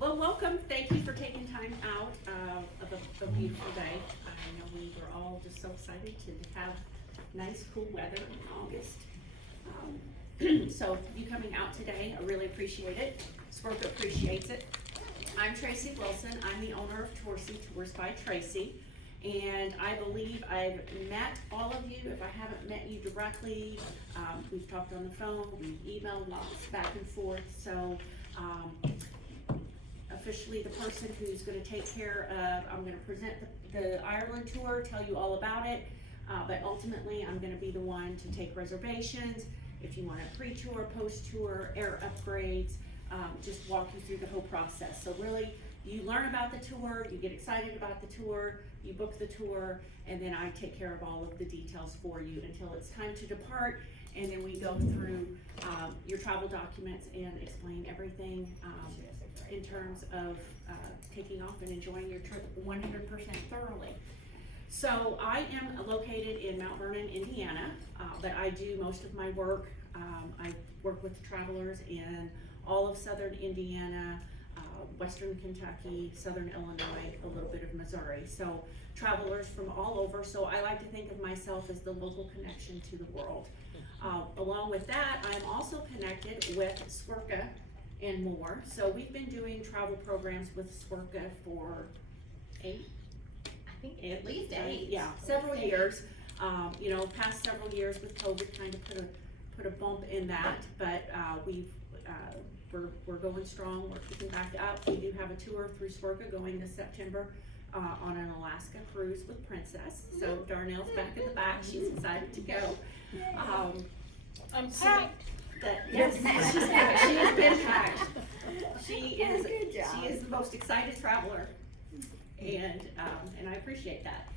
Well, welcome. Thank you for taking time out of a beautiful day. I know we were all just so excited to have nice, cool weather in August. So you coming out today, I really appreciate it. Squirka appreciates it. I'm Tracy Wilson. I'm the owner of Tourcy, Tours by Tracy. And I believe I've met all of you. If I haven't met you directly, we've talked on the phone, we've emailed lots back and forth. So officially the person who's going to take care of, I'm going to present the Ireland tour, tell you all about it, but ultimately I'm going to be the one to take reservations. If you want a pre-tour, post-tour, air upgrades, just walk you through the whole process. So really, you learn about the tour, you get excited about the tour, you book the tour, and then I take care of all of the details for you until it's time to depart, and then we go through your travel documents and explain everything in terms of taking off and enjoying your trip 100% thoroughly. So I am located in Mount Vernon, Indiana, but I do most of my work. I work with travelers in all of southern Indiana, western Kentucky, southern Illinois, a little bit of Missouri. So travelers from all over. So I like to think of myself as the local connection to the world. Along with that, I'm also connected with Squirka and more. So we've been doing travel programs with Squirka for at least eight. Yeah, several years. You know, past several years with COVID kind of put a bump in that, but we're going strong. We're kicking back up. We do have a tour through Squirka going this September on an Alaska cruise with Princess. So Darnell's back in the back. She's excited to go. I'm packed. Yes, she has been packed. She is the most excited traveler, and I appreciate that.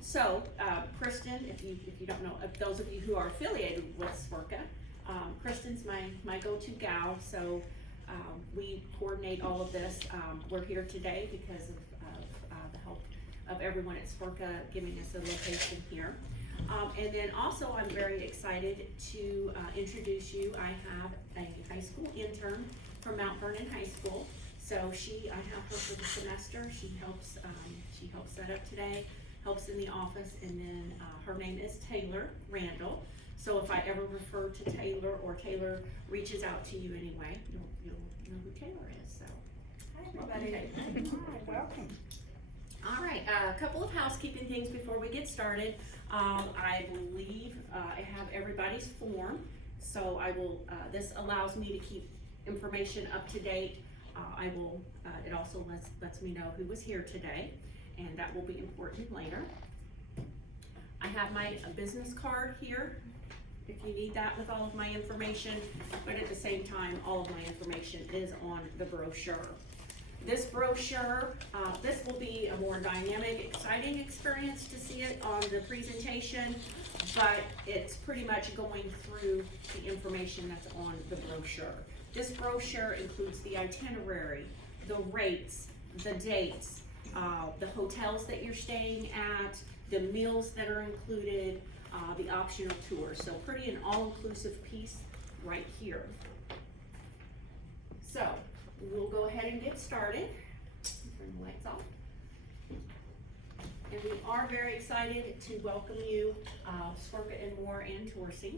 So Kristen, if you don't know, those of you who are affiliated with Squirka, Kristen's my go-to gal. So we coordinate all of this. We're here today because of the help of everyone at Squirka giving us a location here. And then also I'm very excited to introduce you. I have a high school intern from Mount Vernon High School. So I have her for the semester. She helps set up today, helps in the office, and then her name is Taylor Randall. So if I ever refer to Taylor or Taylor reaches out to you anyway, you'll know who Taylor is. So Hi everybody. Hi, welcome. All right, a couple of housekeeping things before we get started. I believe I have everybody's form, so I will. This allows me to keep information up to date. It also lets me know who was here today, and that will be important later. I have my business card here, if you need that with all of my information, but at the same time, all of my information is on the brochure. This brochure, this will be a more dynamic, exciting experience to see it on the presentation, but it's pretty much going through the information that's on the brochure. This brochure includes the itinerary, the rates, the dates, the hotels that you're staying at, the meals that are included, the optional tours. So pretty an all-inclusive piece right here. So we'll go ahead and get started. Turn the lights off. And we are very excited to welcome you, Squirka and More and Tourcy.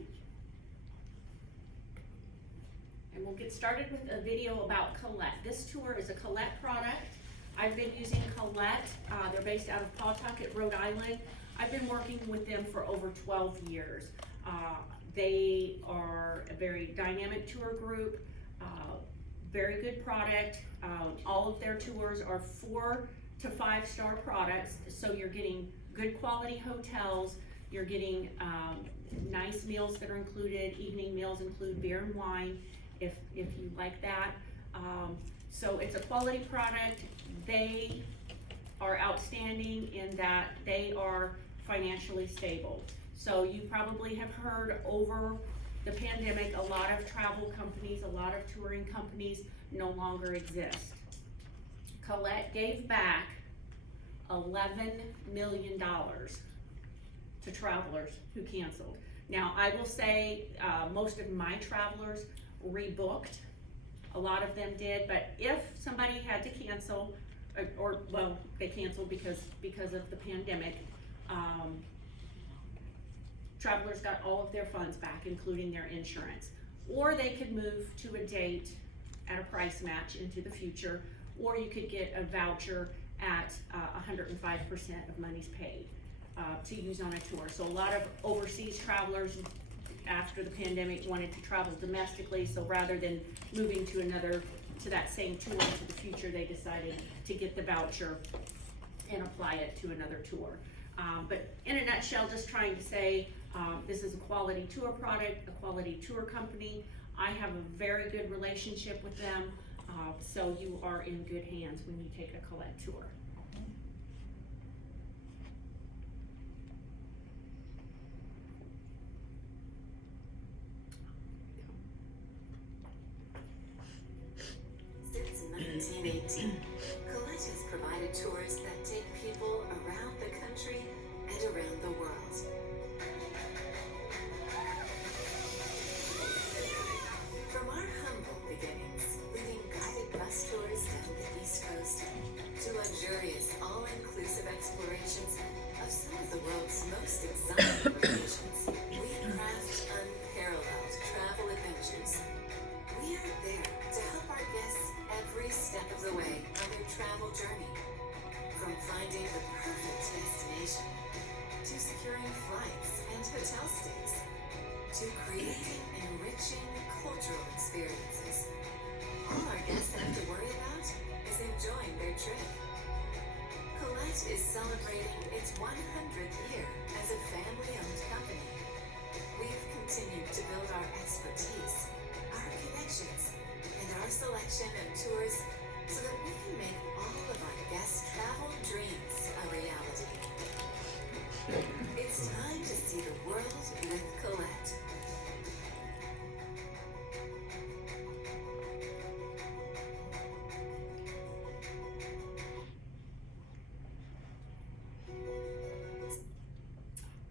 And we'll get started with a video about Colette. This tour is a Colette product. I've been using Colette. They're based out of Pawtucket, Rhode Island. I've been working with them for over 12 years. They are a very dynamic tour group, very good product. All of their tours are 4 to 5 star products, so you're getting good quality hotels, you're getting nice meals that are included. Evening meals include beer and wine, if you like that. So it's a quality product. They are outstanding in that they are financially stable. So you probably have heard over the pandemic, a lot of travel companies, a lot of touring companies no longer exist. Colette gave back $11 million to travelers who canceled. Now, I will say most of my travelers rebooked A lot of them did, but if somebody had to cancel, or well, they canceled because of the pandemic, travelers got all of their funds back, including their insurance. Or they could move to a date at a price match into the future, or you could get a voucher at 105% of monies paid to use on a tour. So a lot of overseas travelers after the pandemic wanted to travel domestically, so rather than moving to that same tour into the future, they decided to get the voucher and apply it to another tour. But in a nutshell, just trying to say, this is a quality tour product, a quality tour company. I have a very good relationship with them, so you are in good hands when you take a Colette tour. Since 1918, Colette has provided tours that take people around the country and around the world. From our humble beginnings, leading guided bus tours down the East Coast, to luxurious, all-inclusive explorations of some of the world's most exotic locations, we craft unparalleled travel adventures. We are there to help our guests every step of the way on their travel journey. From finding the perfect destination, to securing flights and hotel stays, to creating enriching cultural experiences. All our guests have to worry about is enjoying their trip. Colette is celebrating its 100th year as a family-owned company. We've continued to build our expertise, our connections, and our selection of tours so that we can make all of our guests' travel dreams a reality. It's time to see the world with Colette.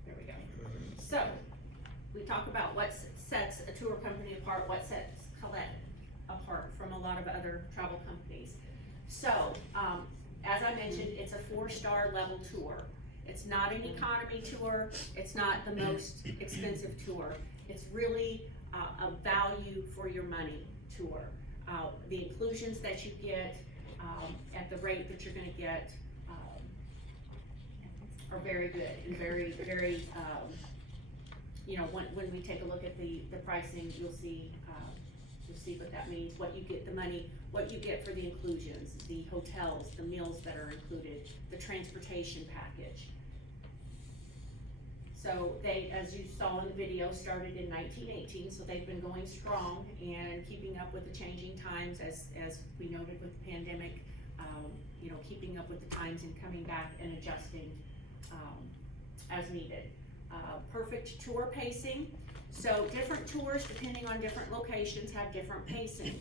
There we go. So, we talk about what sets a tour company apart, what sets Colette apart from a lot of other travel companies. So, as I mentioned, it's a 4-star level tour. It's not an economy tour, it's not the most expensive tour. It's really a value for your money tour. The inclusions that you get at the rate that you're gonna get are very good and very, you know, when we take a look at the pricing, you'll see what that means, what you get, the money, what you get for the inclusions, the hotels, the meals that are included, the transportation package. So they, as you saw in the video, started in 1918, so they've been going strong and keeping up with the changing times as we noted with the pandemic, you know, keeping up with the times and coming back and adjusting as needed. Perfect tour pacing. So different tours, depending on different locations, have different pacing.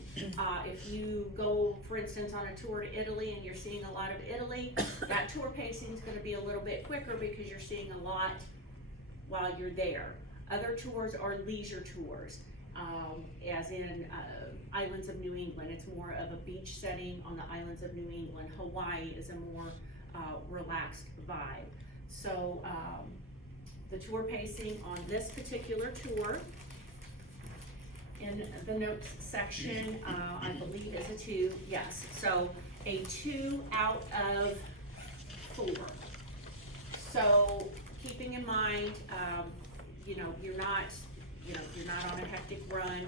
If you go, for instance, on a tour to Italy and you're seeing a lot of Italy, that tour pacing is going to be a little bit quicker because you're seeing a lot while you're there. Other tours are leisure tours, as in islands of New England. It's more of a beach setting on the islands of New England. Hawaii is a more relaxed vibe. So the tour pacing on this particular tour, in the notes section, I believe is a 2, yes. So a 2 out of 4. So keeping in mind, you know, you're not on a hectic run,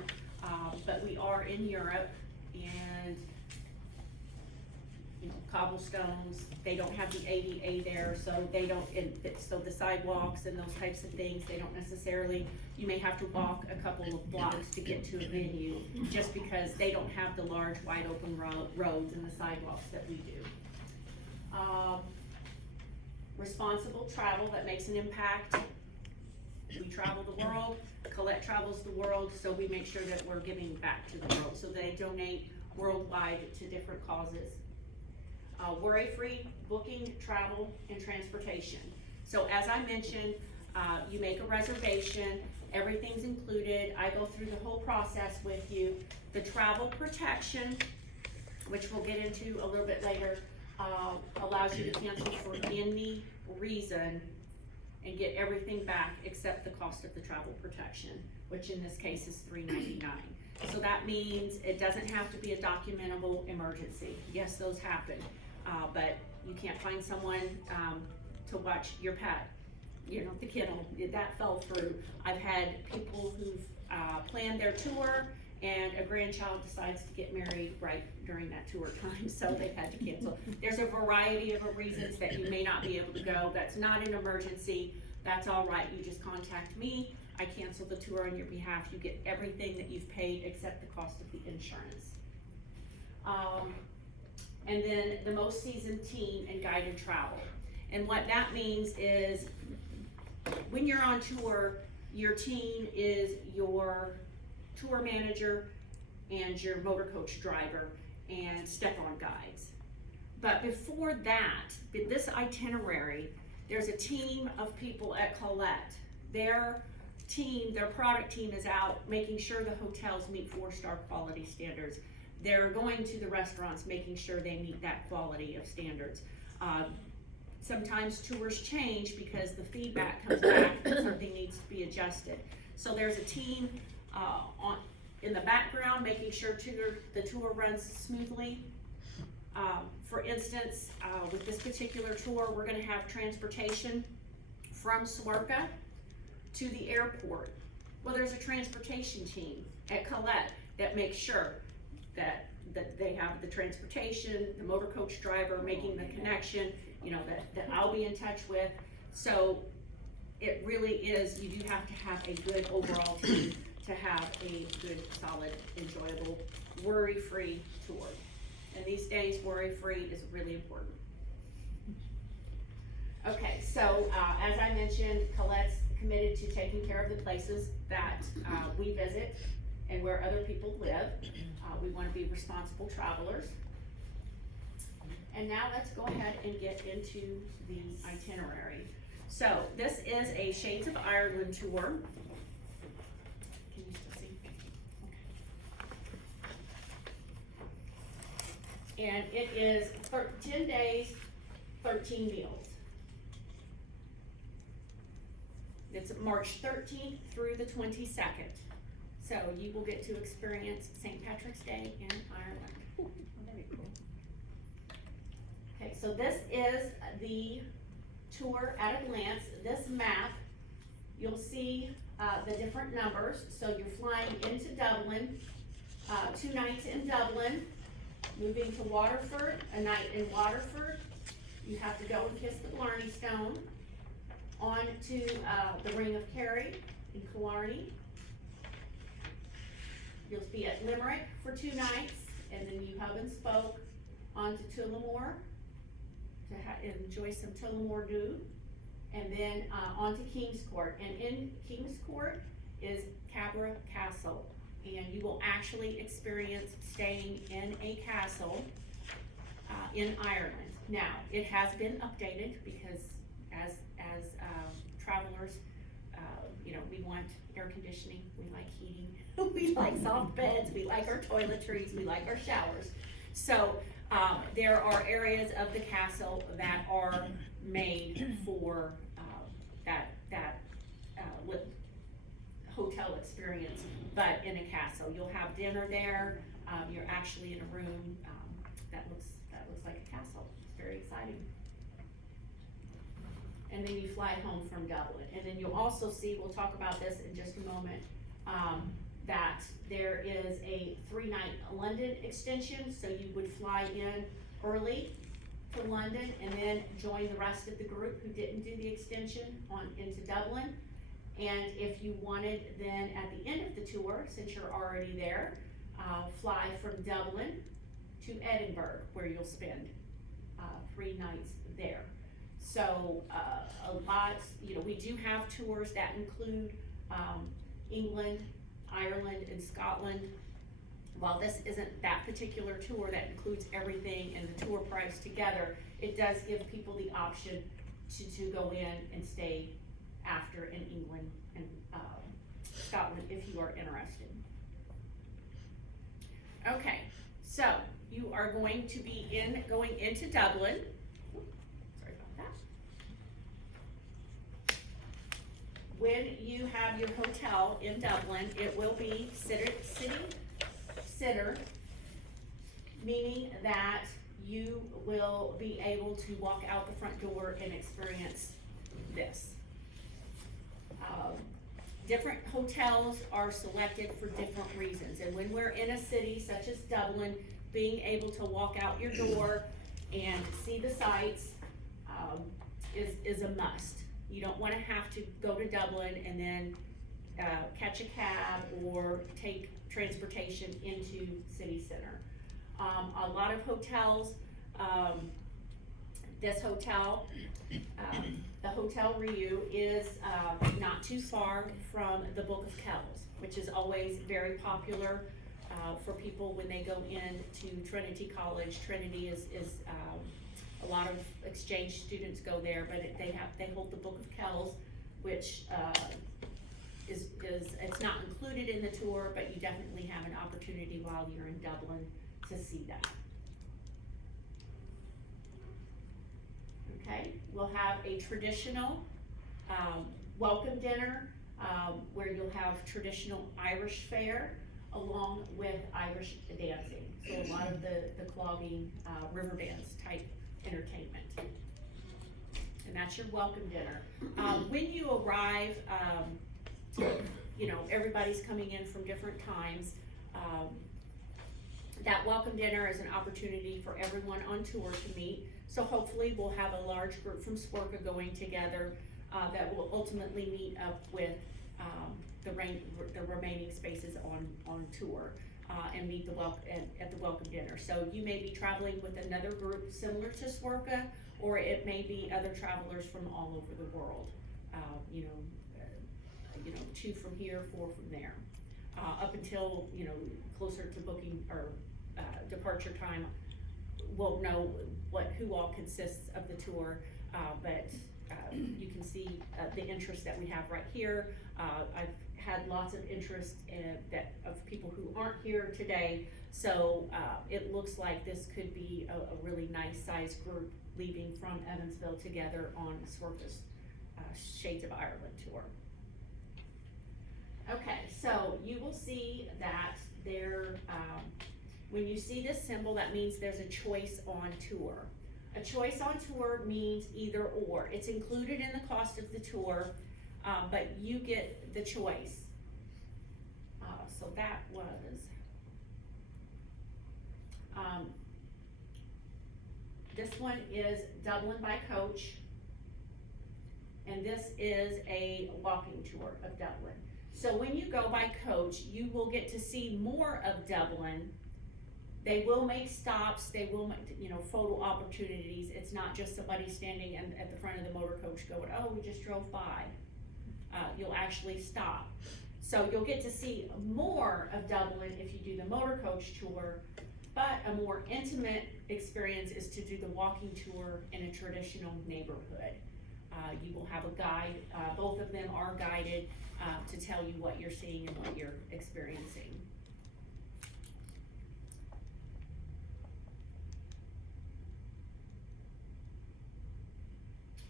but we are in Europe, and you know, cobblestones, they don't have the ADA there, so they don't, so the sidewalks and those types of things, they don't necessarily, you may have to walk a couple of blocks to get to a venue, just because they don't have the large wide open roads and the sidewalks that we do. Responsible travel that makes an impact. We travel the world, Colette travels the world, so we make sure that we're giving back to the world, so they donate worldwide to different causes. Worry-free booking, travel, and transportation. So as I mentioned, you make a reservation, everything's included. I go through the whole process with you. The travel protection, which we'll get into a little bit later, allows you to cancel for any reason and get everything back except the cost of the travel protection, which in this case is $3.99. So that means it doesn't have to be a documentable emergency. Yes, those happen, but you can't find someone to watch your pet. You know, the kennel, that fell through. I've had people who've planned their tour and a grandchild decides to get married right during that tour time, so they've had to cancel. There's a variety of reasons that you may not be able to go. That's not an emergency. That's all right. You just contact me. I cancel the tour on your behalf. You get everything that you've paid except the cost of the insurance. And then the most seasoned team and guided travel. And what that means is when you're on tour, your team is your tour manager and your motor coach driver and step-on guides. But before that, this itinerary, there's a team of people at Colette. Their team, their product team is out making sure the hotels meet 4-star quality standards. They're going to the restaurants, making sure they meet that quality of standards. Sometimes tours change because the feedback comes back that something needs to be adjusted. So there's a team in the background making sure the tour runs smoothly. For instance, with this particular tour, we're gonna have transportation from Swerka to the airport. Well, there's a transportation team at Colette that makes sure that they have the transportation, the motor coach driver making the connection, you know, that I'll be in touch with. So it really is, you do have to have a good overall team to have a good, solid, enjoyable, worry-free tour. And these days, worry-free is really important. Okay, so as I mentioned, Colette's committed to taking care of the places that we visit and where other people live. We want to be responsible travelers. And now let's go ahead and get into the itinerary. So this is a Shades of Ireland tour. Can you still see? Okay. And it is 10 days, 13 meals. It's March 13th through the 22nd. So you will get to experience St. Patrick's Day in Ireland. Oh, very cool. Okay, so this is the tour at a glance. This map, you'll see the different numbers. So you're flying into Dublin, 2 nights in Dublin, moving to Waterford, a night in Waterford. You have to go and kiss the Blarney Stone, on to the Ring of Kerry in Killarney. You'll be at Limerick for 2 nights, and then you hub and spoke on to Tullamore to enjoy some Tullamore Dew, and then on to King's Court. And in King's Court is Cabra Castle, and you will actually experience staying in a castle in Ireland. Now, it has been updated because as travelers, you know, we want air conditioning, we like heating, we like soft beds, we like our toiletries, we like our showers. So there are areas of the castle that are made for that hotel experience, but in a castle. You'll have dinner there. You're actually in a room that looks like a castle. It's very exciting. And then you fly home from Dublin. And then you'll also see, we'll talk about this in just a moment, that there is a 3-night London extension. So you would fly in early to London and then join the rest of the group who didn't do the extension on into Dublin. And if you wanted then at the end of the tour, since you're already there, fly from Dublin to Edinburgh, where you'll spend 3 nights there. So a lot, you know, we do have tours that include England, Ireland, and Scotland. While this isn't that particular tour that includes everything and the tour price together, it does give people the option to go in and stay after in England and Scotland if you are interested. Okay, so you are going to be going into Dublin. Sorry about that. When you have your hotel in Dublin, it will be city sitter, meaning that you will be able to walk out the front door and experience this. Different hotels are selected for different reasons, and when we're in a city such as Dublin, being able to walk out your door and see the sights is a must. You don't want to have to go to Dublin and then catch a cab or take transportation into city center. A lot of hotels, this hotel, the Hotel Riu is not too far from the Book of Kells, which is always very popular for people when they go into Trinity College. Trinity is a lot of exchange students go there, but they hold the Book of Kells, which is it's not included in the tour, but you definitely have an opportunity while you're in Dublin to see that. Okay, we'll have a traditional welcome dinner where you'll have traditional Irish fare along with Irish dancing. So a lot of the clogging river dance type entertainment. And that's your welcome dinner. When you arrive, you know, everybody's coming in from different times. That welcome dinner is an opportunity for everyone on tour to meet. So hopefully we'll have a large group from Swerka going together that will ultimately meet up with the remaining spaces on tour and meet at the welcome dinner. So you may be traveling with another group similar to Swerka, or it may be other travelers from all over the world. You know, 2 from here, 4 from there. Up until, you know, closer to booking or departure time, we'll know who all consists of the tour, but you can see the interest that we have right here. I've had lots of interest of people who aren't here today, so it looks like this could be a really nice sized group leaving from Evansville together on Swerka's Shades of Ireland tour. Okay, so you will see that there, when you see this symbol, that means there's a choice on tour. A choice on tour means either or. It's included in the cost of the tour, but you get the choice. So that was, this one is Dublin by coach, and this is a walking tour of Dublin. So when you go by coach, you will get to see more of Dublin. They will make stops, they will make, you know, photo opportunities. It's not just somebody standing at the front of the motor coach going, oh, we just drove by. You'll actually stop. So you'll get to see more of Dublin if you do the motor coach tour, but a more intimate experience is to do the walking tour in a traditional neighborhood. You will have a guide, both of them are guided to tell you what you're seeing and what you're experiencing.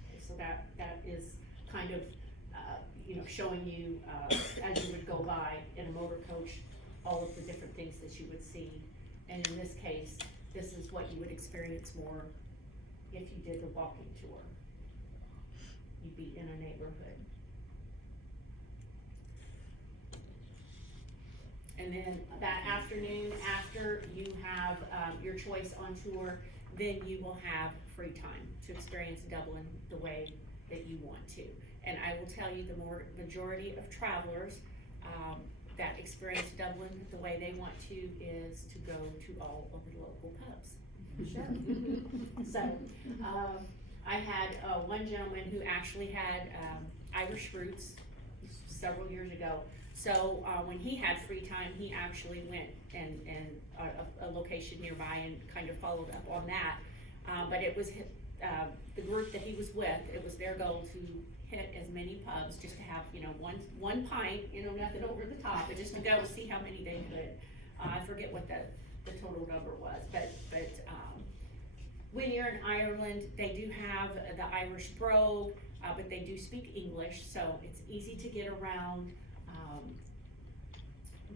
Okay, so that is kind of, you know, showing you, as you would go by in a motor coach, all of the different things that you would see. And in this case, this is what you would experience more if you did the walking tour. You'd be in a neighborhood. And then that afternoon, after you have your choice on tour, then you will have free time to experience Dublin the way that you want to. And I will tell you, the majority of travelers that experience Dublin the way they want to is to go to all of the local pubs. Sure. So, I had one gentleman who actually had Irish roots several years ago. So when he had free time, he actually went and a location nearby and kind of followed up on that. But it was the group that he was with, it was their goal to hit as many pubs, just to have, one pint, nothing over the top, but just to go see how many they could. I forget what the total number was, but, when you're in Ireland, they do have the Irish Brogue, but they do speak English, so it's easy to get around.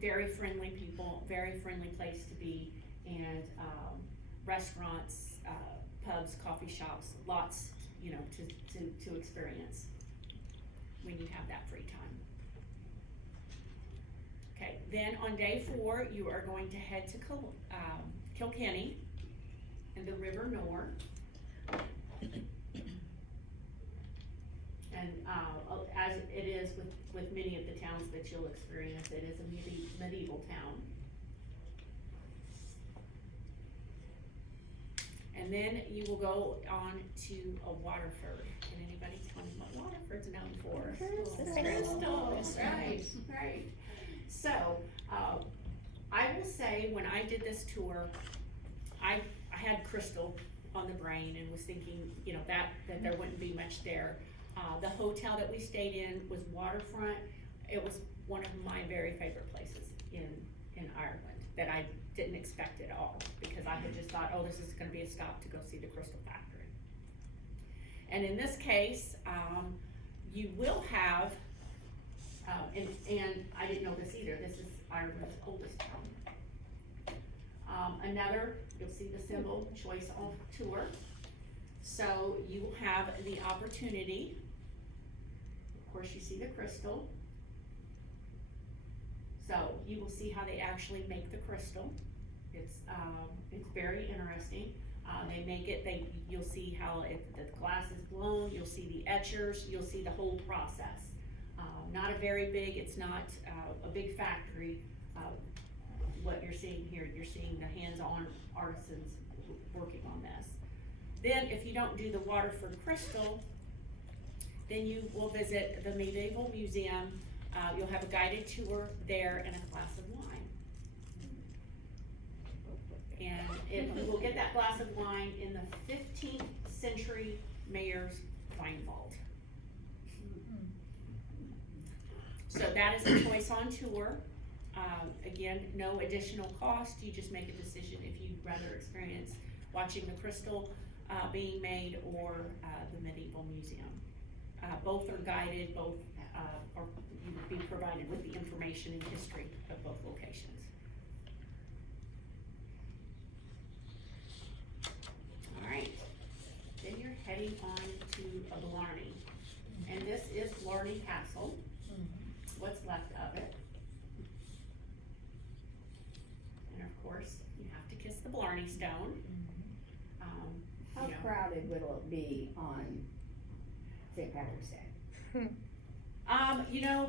Very friendly people, very friendly place to be, and, restaurants, pubs, coffee shops, lots, to experience when you have that free time. Okay, then on day 4, you are going to head to Kilkenny and the River Nore. And, as it is with many of the towns that you'll experience, it is a medieval town. And then you will go on to a Waterford. Can anybody tell me what Waterford's known for? Crystals, right. So, I will say, when I did this tour, I had crystal on the brain and was thinking, that there wouldn't be much there. The hotel that we stayed in was waterfront. It was one of my very favorite places in Ireland that I didn't expect at all, because I had just thought, this is gonna be a stop to go see the Crystal Factory. And in this case, you will have, and I didn't know this either, this is Ireland's oldest town. You'll see the symbol choice of tour. So you will have the opportunity, of course you see the crystal. So you will see how they actually make the crystal. It's very interesting. They make it, you'll see how the glass is blown, you'll see the etchers, you'll see the whole process. Not a very big, it's not a big factory. What you're seeing here, you're seeing the hands-on artisans working on this. Then if you don't do the Waterford Crystal, then you will visit the Medieval Museum. You'll have a guided tour there and a glass of wine. And you will get that glass of wine in the 15th century mayor's wine vault. So that is a choice on tour. Again, no additional cost. You just make a decision if you'd rather experience watching the crystal being made or the Medieval Museum. Both are guided, both you will be provided with the information and history of both locations. Alright, then you're heading on to Blarney. And this is Blarney Castle, what's left of it. And of course, you have to kiss the Blarney Stone. How crowded will it be on St. Patrick's Day?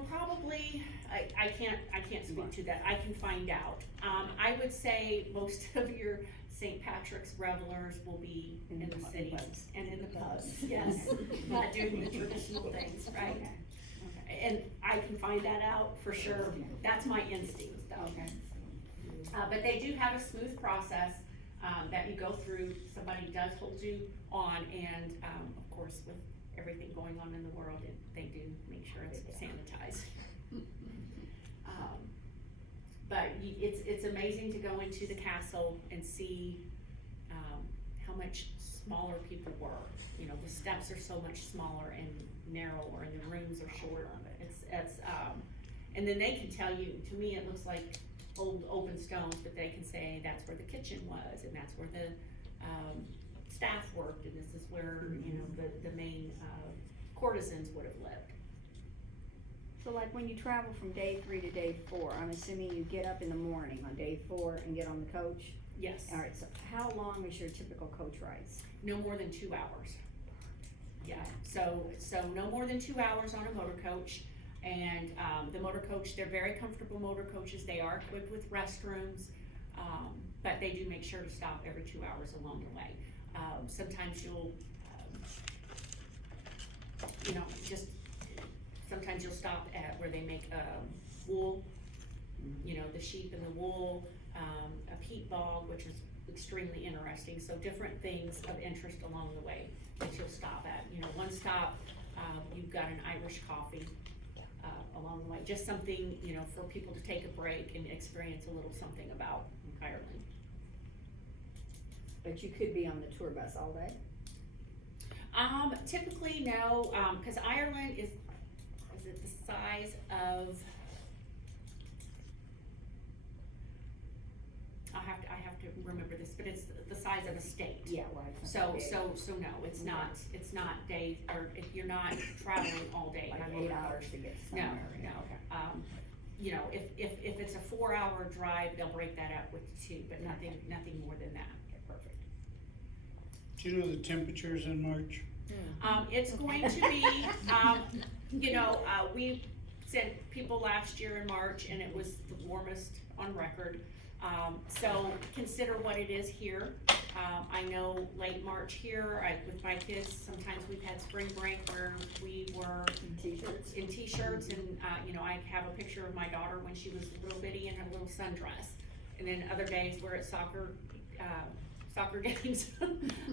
Probably, I can't speak to that, I can find out. I would say most of your St. Patrick's revelers will be in the cities and in the pubs, yes, not doing the traditional things, right? Okay. And I can find that out for sure, that's my instinct though. Okay. But they do have a smooth process, that you go through, somebody does hold you on, and, of course, with everything going on in the world, they do make sure it's sanitized. But it's amazing to go into the castle and see, how much smaller people were. The steps are so much smaller and narrower, and the rooms are shorter. And then they can tell you, to me, it looks like old open stones, but they can say that's where the kitchen was, and that's where the, staff worked, and this is where, the main, courtesans would have lived. So like when you travel from day 3 to day 4, I'm assuming you get up in the morning on day 4 and get on the coach? Yes. Alright, so how long is your typical coach rides? No more than 2 hours. Yeah, so no more than 2 hours on a motor coach. And, the motor coach, they're very comfortable motor coaches. They are equipped with restrooms, but they do make sure to stop every 2 hours along the way. Sometimes you'll, sometimes you'll stop at where they make, wool, the sheep and the wool, a peat bog, which is extremely interesting. So different things of interest along the way that you'll stop at. One stop, you've got an Irish coffee, along the way, just something, you know, for people to take a break and experience a little something about Ireland. But you could be on the tour bus all day? Typically, no, cause Ireland is it the size of, I have to remember this, but it's the size of a state. Yeah, right. So no, it's not days, or if you're not traveling all day. Like on 8 motor hours coach. to get No, somewhere. no, Okay. you know, if it's a 4-hour drive, they'll break that up with 2, but nothing more than that. Okay, perfect. Do you know the temperatures in March? It's going to be, you know, we sent people last year in March and it was the warmest on record. So consider what it is here. I know late March here, with my kids, sometimes we've had spring break where we were T-shirts. in t-shirts and, you know, I have a picture of my daughter when she was a little bitty in her little sundress. And then other days where it's soccer games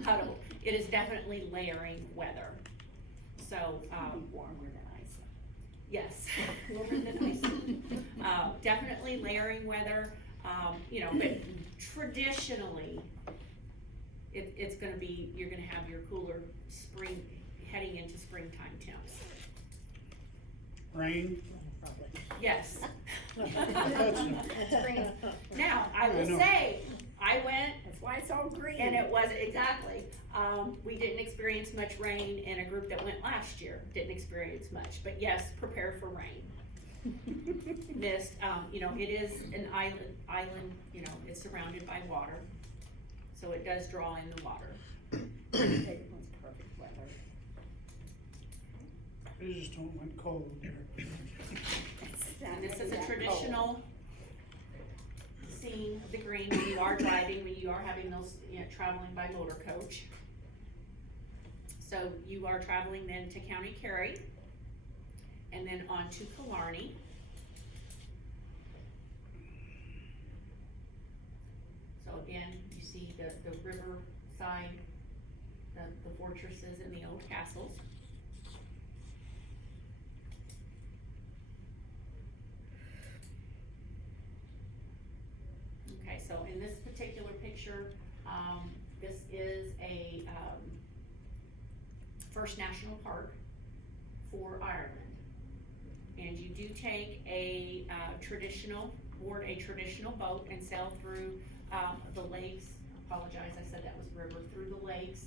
huddled. It is definitely layering weather. So, Warmer than ice. yes, warmer than ice. Definitely layering weather, you know, but traditionally, it's gonna be, you're gonna have your cooler spring, heading into springtime temps. Rain? Yes. That's Spring. Now, I I will know. say, I went That's why it's all green. and it was, exactly, we didn't experience much rain, and a group that went last year didn't experience much, but yes, prepare for rain. Mist, you know, it is an island, you know, it's surrounded by water, so it does draw in the water. It was perfect weather. I just don't want cold there. And this is a traditional scene of the green when you are driving, when you are having those, you know, traveling by motor coach. So you are traveling then to County Kerry, and then on to Killarney. So again, you see the river side, the fortresses and the old castles. Okay, so in this particular picture, this is a, First National Park for Ireland. And you do take board a traditional boat and sail through, the lakes. Apologize, I said that was river, through the lakes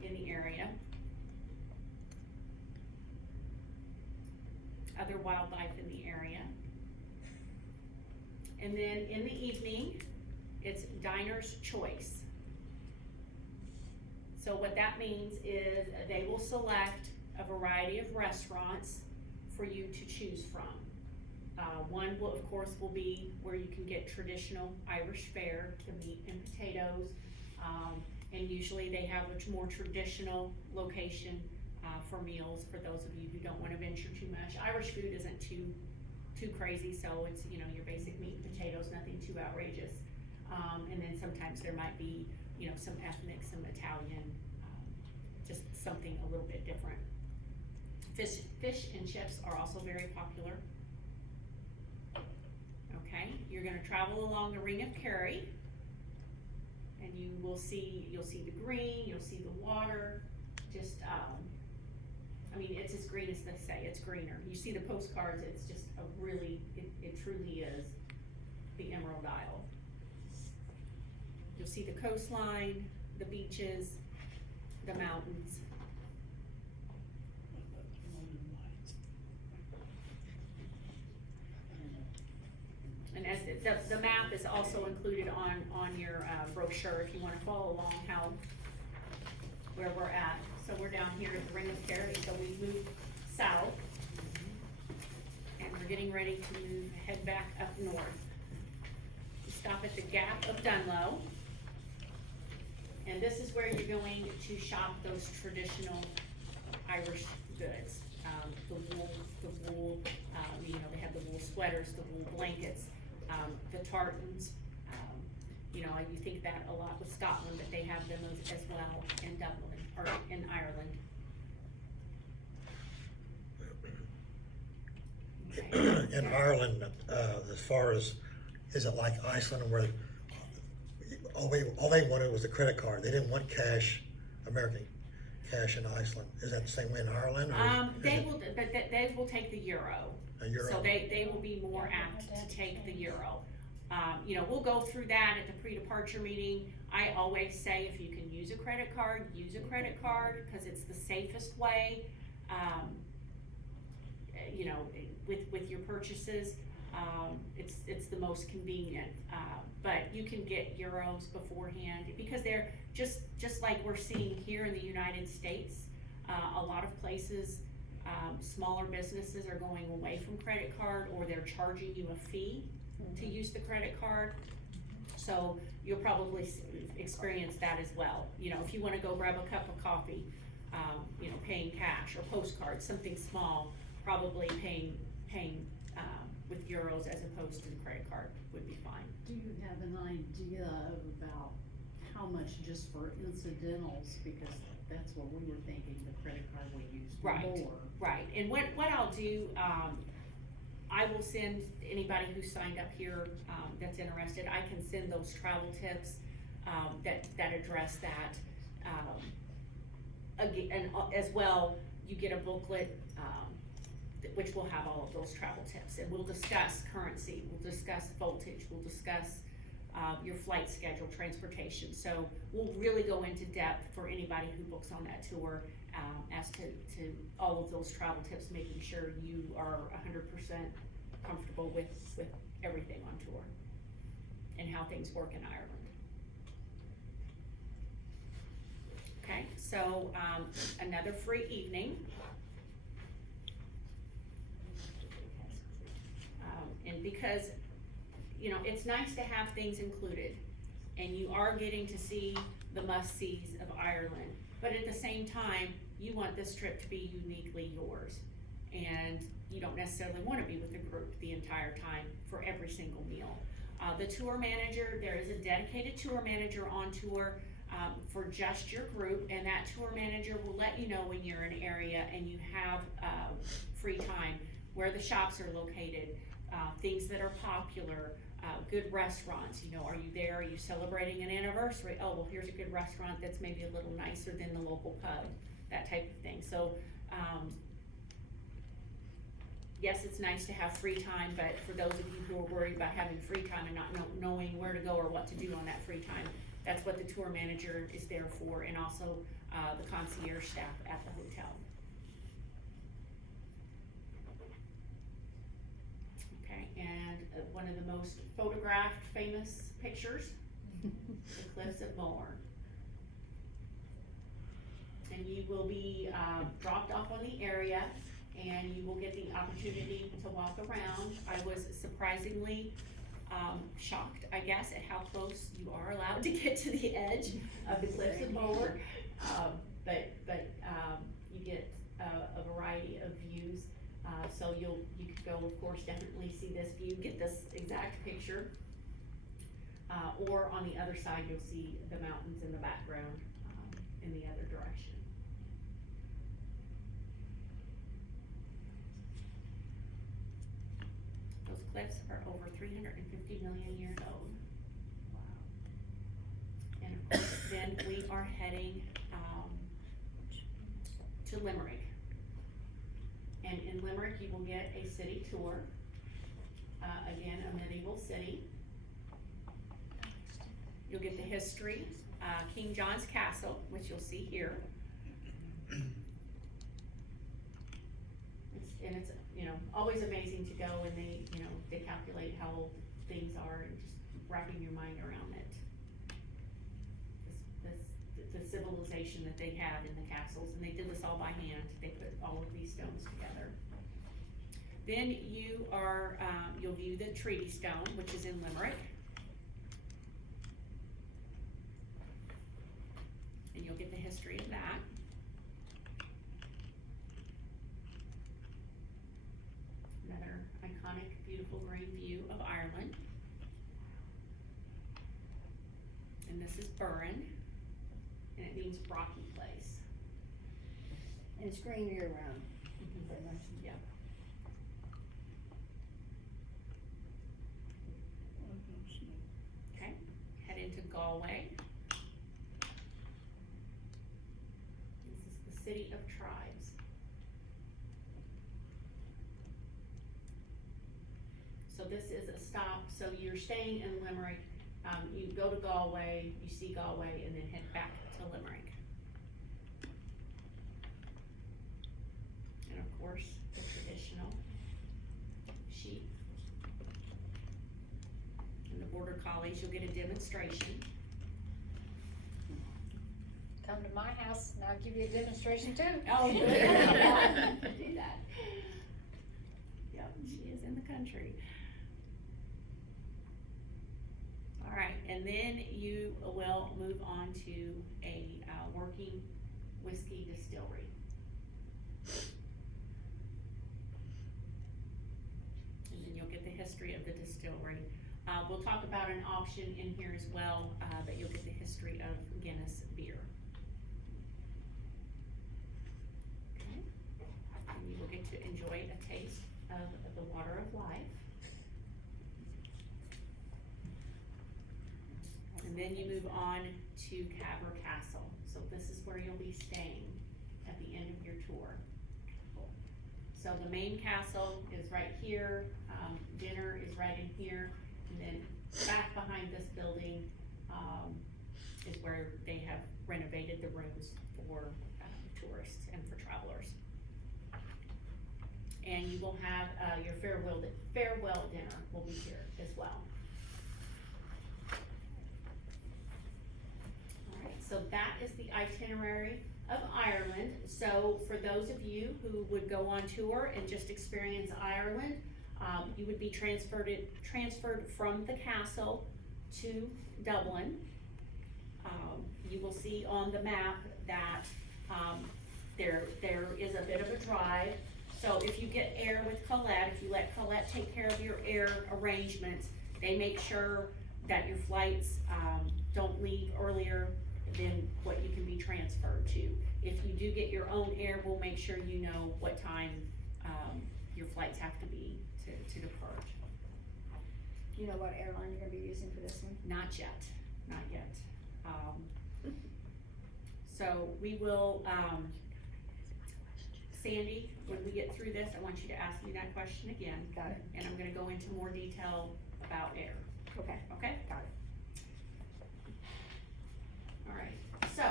in the area. Other wildlife in the area. And then in the evening, it's diner's choice. So what that means is they will select a variety of restaurants for you to choose from. One will, of course, will be where you can get traditional Irish fare, the meat and potatoes. And usually they have a more traditional location, for meals, for those of you who don't wanna venture too much. Irish food isn't too crazy, so it's, you know, your basic meat and potatoes, nothing too outrageous. And then sometimes there might be, you know, some ethnic, some Italian, just something a little bit different. Fish and chips are also very popular. Okay, you're gonna travel along the Ring of Kerry, and you'll see the green, you'll see the water, just, I mean, it's as green as they say, it's greener. You see the postcards, it's just a really, it truly is the Emerald Isle. You'll see the coastline, the beaches, the mountains. And as the map is also included on your brochure if you wanna follow along where we're at. So we're down here at the Ring of Kerry, so we've moved south. And we're getting ready to head back up north. We stop at the Gap of Dunlow. And this is where you're going to shop those traditional Irish goods. The wool, you know, they have the wool sweaters, the wool blankets, the tartans. You know, you think that a lot with Scotland, but they have them as well in Dublin, or in Ireland. in Ireland, as far as, is it like Iceland where all they wanted was a credit card? They didn't want cash, American cash in Iceland. Is that the same way in Ireland? Or They will, but they will take the euro. a euro? So they will be more apt to take the euro. You know, we'll go through that at the pre-departure meeting. I always say if you can use a credit card, use a credit card, because it's the safest way, you know, with your purchases. It's the most convenient, but you can get euros beforehand, because they're just like we're seeing here in the United States. A lot of places, smaller businesses are going away from credit card, or they're charging you a fee to use the credit card. So you'll probably experience that as well. You know, if you wanna go grab a cup of coffee, you know, paying cash or postcards, something small, probably paying with euros as opposed to the credit card would be fine. Do you have an idea of about how much just for incidentals, because that's what we were thinking, the credit card we use Right. more. Right, and what I'll do, I will send anybody who signed up here, that's interested, I can send those travel tips, that address that. Again, and as well, you get a booklet, which will have all of those travel tips, and we'll discuss currency, we'll discuss voltage, we'll discuss, your flight schedule, transportation. So we'll really go into depth for anybody who books on that tour, as to all of those travel tips, making sure you are 100% comfortable with everything on tour and how things work in Ireland. Okay, so, another free evening. And because, you know, it's nice to have things included, and you are getting to see the must-sees of Ireland, but at the same time, you want this trip to be uniquely yours. And you don't necessarily wanna be with the group the entire time for every single meal. The tour manager, there is a dedicated tour manager on tour, for just your group, and that tour manager will let you know when you're in an area and you have, free time, where the shops are located, things that are popular, good restaurants. You know, are you there, are you celebrating an anniversary? Oh, well, here's a good restaurant that's maybe a little nicer than the local pub, that type of thing. So, yes, it's nice to have free time, but for those of you who are worried about having free time and not knowing where to go or what to do on that free time, that's what the tour manager is there for, and also, the concierge staff at the hotel. Okay, and one of the most photographed famous pictures, the cliffs of Moher. And you will be, dropped off on the area, and you will get the opportunity to walk around. I was surprisingly, shocked, I guess, at how close you are allowed to get to the edge of the cliffs of Moher. But you get a variety of views. So you could go, of course, definitely see this view, get this exact picture. Or on the other side, you'll see the mountains in the background, in the other direction. Those cliffs are over 350 million years old. Wow. And of course, then we are heading, to Limerick. And in Limerick, you will get a city tour, again, a medieval city. You'll get the history, King John's Castle, which you'll see here. It's, you know, always amazing to go and they calculate how old things are, and just wrapping your mind around it. The civilization that they had in the castles, and they did this all by hand. They put all of these stones together. Then you are, you'll view the Treaty Stone, which is in Limerick. And you'll get the history of that. Another iconic, beautiful green view of Ireland. And this is Burren, and it means rocky place. And it's green year round. Yeah. Galway. This is the city of tribes. So this is a stop, so you're staying in Limerick, you go to Galway, you see Galway, and then head back to Limerick. And of course, the traditional sheep. And the border collies, you'll get a demonstration. Come to my house and I'll give you a demonstration too. Oh, good. Do that. Yep, she is in the country. All right, and then you will move on to a working whiskey distillery. And then you'll get the history of the distillery. We'll talk about an option in here as well, but you'll get the history of Guinness beer. Okay. And you will get to enjoy a taste of the water of life. And then you move on to Caver Castle. So this is where you'll be staying at the end of your tour. So the main castle is right here, dinner is right in here, and then back behind this building is where they have renovated the rooms for tourists and for travelers. And you will have your farewell dinner will be here as well. So that is the itinerary of Ireland. So for those of you who would go on tour and just experience Ireland, you would be transferred from the castle to Dublin. You will see on the map that there is a bit of a drive. So if you get air with Colette, if you let Colette take care of your air arrangements, they make sure that your flights don't leave earlier than what you can be transferred to. If you do get your own air, we'll make sure you know what time your flights have to be to depart. You know what airline you're gonna be using for this one? Not yet, not yet. So we will, Sandy, when we get through this, I want you to ask me that question again. Got it. And I'm gonna go into more detail about air, Okay, okay? got it. Alright, so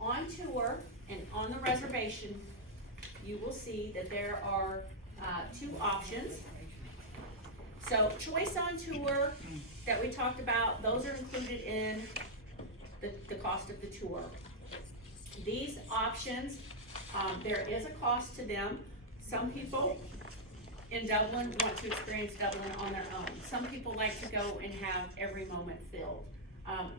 on tour and on the reservation, you will see that there are two options. So choice on tour that we talked about, those are included in the cost of the tour. These options, there is a cost to them. Some people in Dublin want to experience Dublin on their own. Some people like to go and have every moment filled.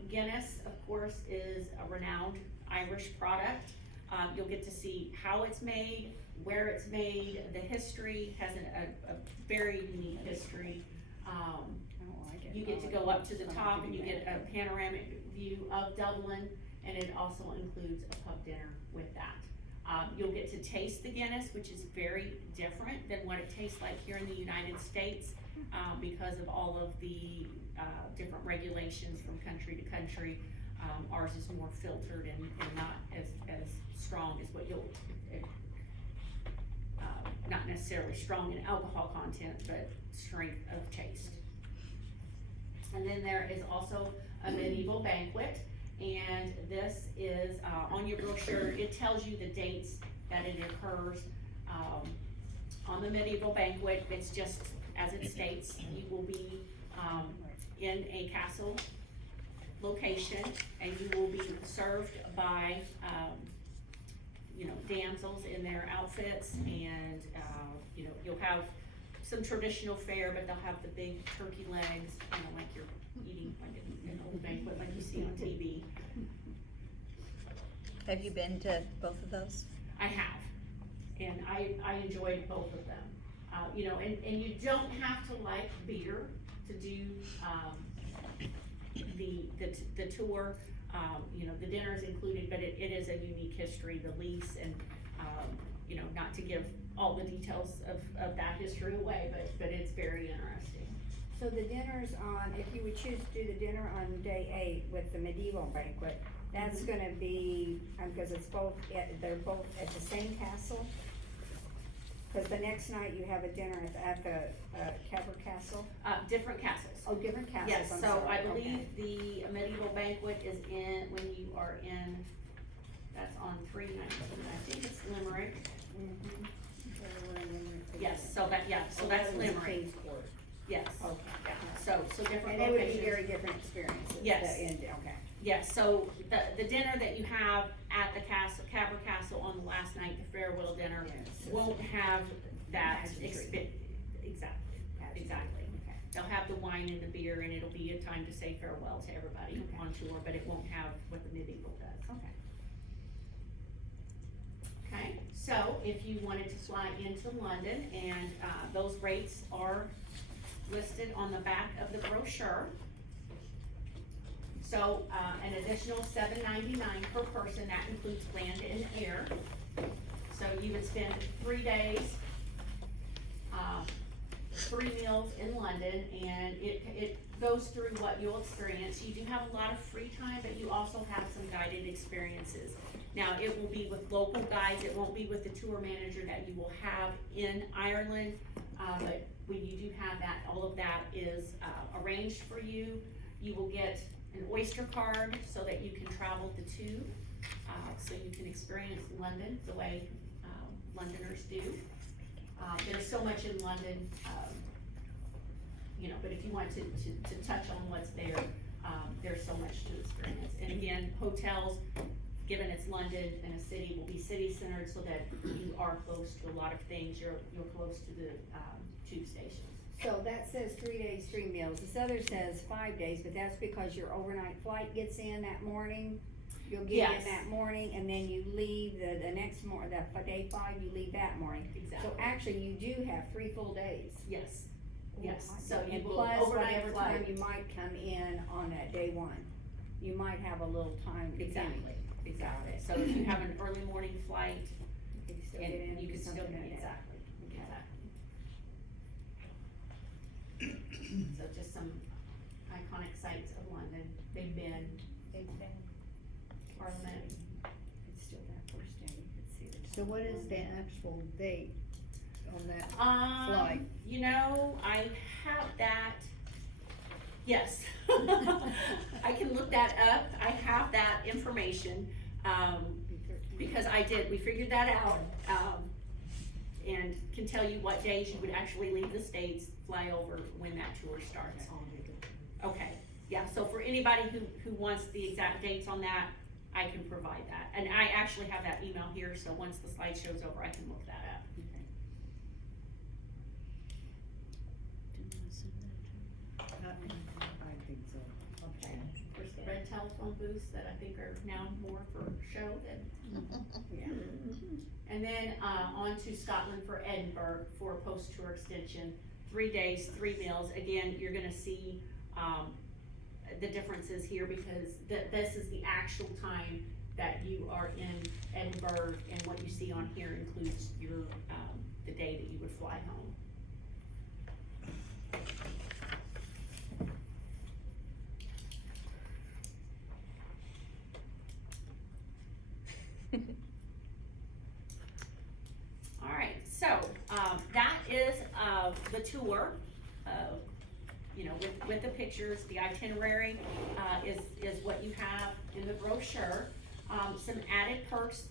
Guinness, of course, is a renowned Irish product. You'll get to see how it's made, where it's made, the history has a very unique history. You get to go up to the top and you get a panoramic view of Dublin, and it also includes a pub dinner with that. You'll get to taste the Guinness, which is very different than what it tastes like here in the United States because of all of the different regulations from country to country. Ours is more filtered and not as strong as what you'll, not necessarily strong in alcohol content, but strength of taste. And then there is also a medieval banquet, and this is on your brochure. It tells you the dates that it occurs. On the medieval banquet, it's just as it states, you will be in a castle location, and you will be served by damsels in their outfits, and you'll have some traditional fare, but they'll have the big turkey legs, like you're eating like an old banquet like you see on TV. Have you been to both of those? I have, and I enjoyed both of them. And you don't have to like beer to do the tour. The dinner is included, but it is a unique history, the lease, and not to give all the details of that history away, but it's very interesting. So the dinner's on, if you would choose to do the dinner on day 8 with the medieval banquet, that's gonna be, cause it's both, they're both at the same castle. Cause the next night you have a dinner at the, Cabra Castle. Different castles. Oh, different castles, Yes, I'm so sorry, I okay. believe the medieval banquet is when you are in, that's on 319, I think it's Limerick. Mhm. Yes, so that's Limerick, Kingsport. yes. Okay. Yeah, so different And they would be locations. very different experiences. Yes. Okay. Yes, so the dinner that you have at the castle, Cabra Castle on the last night, the farewell dinner, Yes. won't have that Pageantry. exactly. Okay. They'll have the wine and the beer, and it'll be a time to say farewell to everybody Okay. on tour, but it won't have what the medieval does. Okay. Okay, so if you wanted to fly into London, and, those rates are listed on the back of the brochure. So, an additional $7.99 per person, that includes land and air. So you would spend 3 days, 3 meals in London, and it goes through what you'll experience. You do have a lot of free time, but you also have some guided experiences. Now, it will be with local guides, it won't be with the tour manager that you will have in Ireland, but when you do have that, all of that is, arranged for you. You will get an Oyster card so that you can travel the tube, so you can experience London the way, Londoners do. There's so much in London, but if you want to touch on what's there, there's so much to experience. And again, hotels, given it's London and a city, will be city centered so that you are close to a lot of things, you're close to the, tube stations. So that says 3 days, 3 meals. This other says 5 days, but that's because your overnight flight gets in that morning. You'll get Yes. in that morning, and then you leave the next morning, day 5, you leave that morning. Exactly. So actually, you do have 3 full days. Yes, yes, so you And will plus, overnight whatever flight. time you might come in on that day 1, you might have a little time. Exactly, exactly. Got it. So if you have an early morning flight, You can still and get in. you do can still, something like that. exactly. So just some iconic sites of London, Big Ben, Parliament. It's still that first day, you could see the. So what is the actual date on that? Flight. I have that, yes. I can look that up, I have that information, because we figured that out, and can tell you what days you would actually leave the States, fly over when that tour starts. Okay, yeah, so for anybody who wants the exact dates on that, I can provide that. And I actually have that email here, so once the slideshow's over, I can look that up. I think so. Okay. There's the red telephone booths that I think are now more for show than. Yeah. And then, on to Scotland for Edinburgh for post-tour extension, 3 days, 3 meals. Again, you're gonna see, the differences here because this is the actual time that you are in Edinburgh, and what you see on here includes your, the day that you would fly home. All right, so, that is, the tour, with the pictures, the itinerary, is what you have in the brochure. Some added perks,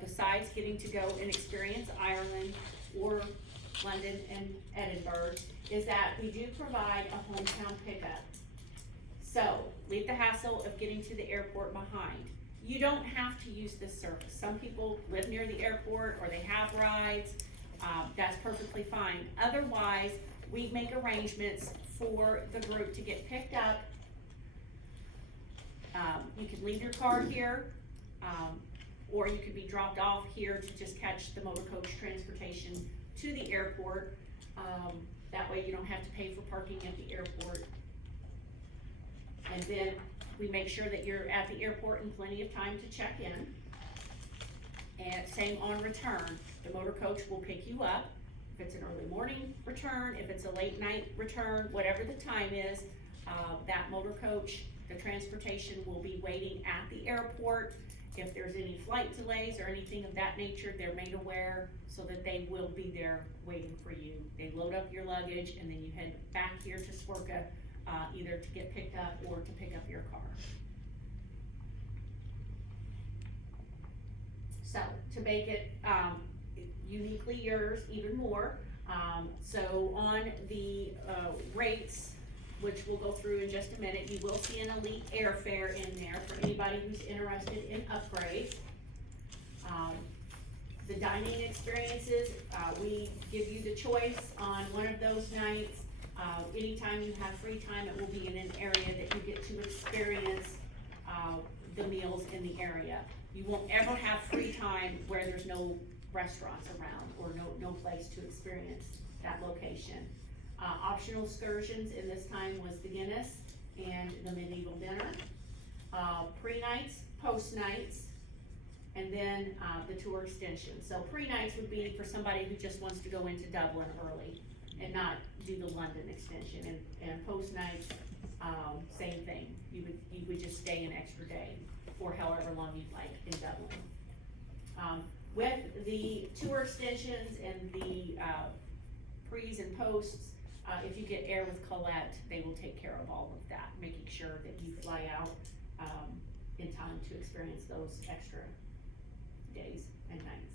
besides getting to go and experience Ireland or London and Edinburgh, is that we do provide a hometown pickup. So, leave the hassle of getting to the airport behind. You don't have to use this service. Some people live near the airport or they have rides, that's perfectly fine. Otherwise, we make arrangements for the group to get picked up. You can leave your car here, or you could be dropped off here to just catch the motor coach transportation to the airport. That way you don't have to pay for parking at the airport. And then we make sure that you're at the airport in plenty of time to check in. And same on return, the motor coach will pick you up. if it's an early morning return, if it's a late night return, whatever the time is, that motor coach, the transportation will be waiting at the airport. If there's any flight delays or anything of that nature, they're made aware so that they will be there waiting for you. They load up your luggage and then you head back here to Swerka, either to get picked up or to pick up your car. So, to make it, uniquely yours even more, so on the, rates, which we'll go through in just a minute, you will see an elite airfare in there for anybody who's interested in upgrade. The dining experiences, we give you the choice on one of those nights. Anytime you have free time, it will be in an area that you get to experience, the meals in the area. You won't ever have free time where there's no restaurants around or no place to experience that location. Optional excursions in this time was the Guinness and the medieval dinner. Pre-nights, post-nights, and then, the tour extension. So pre-nights would be for somebody who just wants to go into Dublin early and not do the London extension, and post-nights, same thing. You would just stay an extra day, or however long you'd like in Dublin. With the tour extensions and the, pre's and posts, if you get air with Colette, they will take care of all of that, making sure that you fly out, in time to experience those extra days and nights.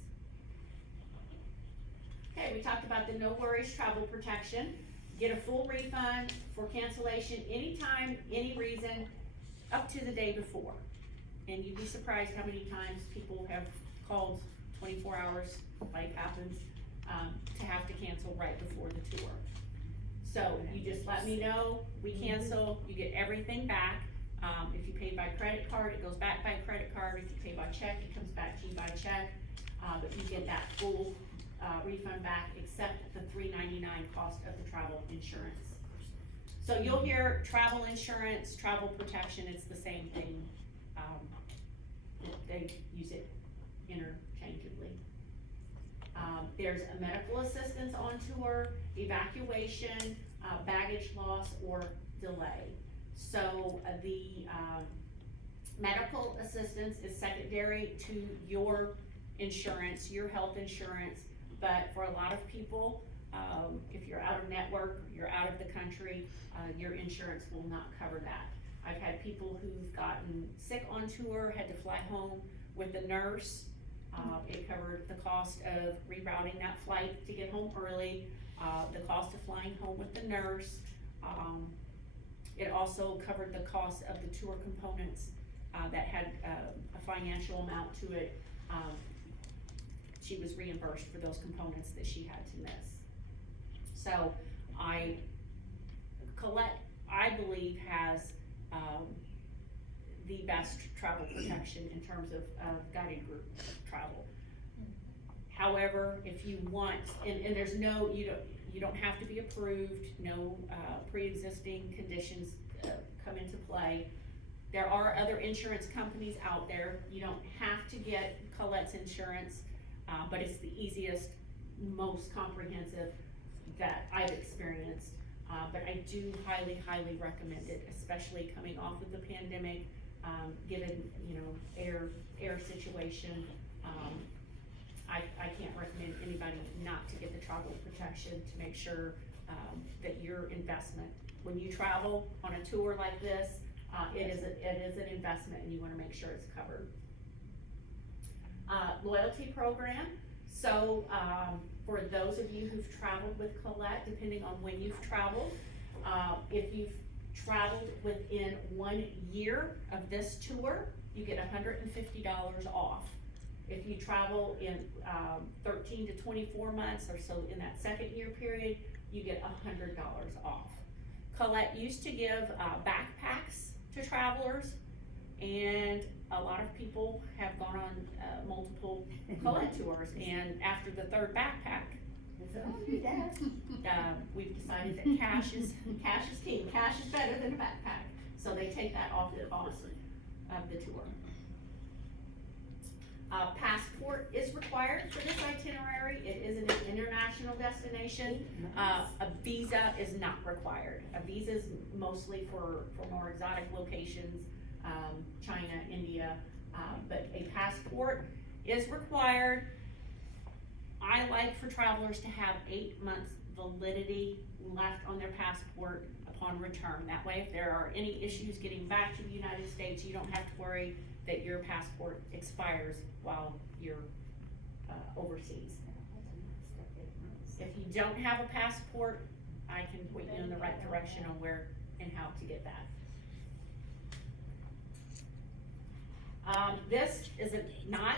Okay, we talked about the no worries travel protection. Get a full refund for cancellation anytime, any reason, up to the day before. And you'd be surprised how many times people have called 24 hours, like happens, to have to cancel right before the tour. So you just let me know, we cancel, you get everything back. If you pay by credit card, it goes back by credit card. If you pay by check, it comes back to you by check. But you get that full, refund back, except the $3.99 cost of the travel insurance. So you'll hear travel insurance, travel protection, it's the same thing. They use it interchangeably. There's a medical assistance on tour, evacuation, baggage loss, or delay. So the medical assistance is secondary to your insurance, your health insurance, but for a lot of people, if you're out of network, you're out of the country, your insurance will not cover that. I've had people who've gotten sick on tour, had to fly home with a nurse. It covered the cost of rerouting that flight to get home early, the cost of flying home with the nurse. It also covered the cost of the tour components, that had, a financial amount to it. She was reimbursed for those components that she had to miss. So Colette, I believe, has, the best travel protection in terms of guided group travel. However, if you want, and there's no, you don't have to be approved, no, pre-existing conditions, come into play. There are other insurance companies out there. You don't have to get Colette's insurance, but it's the easiest, most comprehensive that I've experienced. But I do highly, highly recommend it, especially coming off of the pandemic, given, air situation. I can't recommend anybody not to get the travel protection to make sure, that your investment, when you travel on a tour like this, it is an investment and you wanna make sure it's covered. Loyalty program. So, for those of you who've traveled with Colette, depending on when you've traveled, if you've traveled within 1 year of this tour, you get $150 off. If you travel in 13 to 24 months or so in that second year period, you get $100 off. Colette used to give backpacks to travelers, and a lot of people have gone on multiple Colette tours, and after the third backpack, Don't do that. we've decided that cash is king. Cash is better than a backpack, so they take that off the cost of the tour. Passport is required for this itinerary. It is an international destination. A visa is not required. A visa is mostly for more exotic locations, China, India, but a passport is required. I like for travelers to have 8 months validity left on their passport upon return. That way, if there are any issues getting back to the United States, you don't have to worry that your passport expires while you're overseas. If you don't have a passport, I can point you in the right direction on where and how to get that. This is not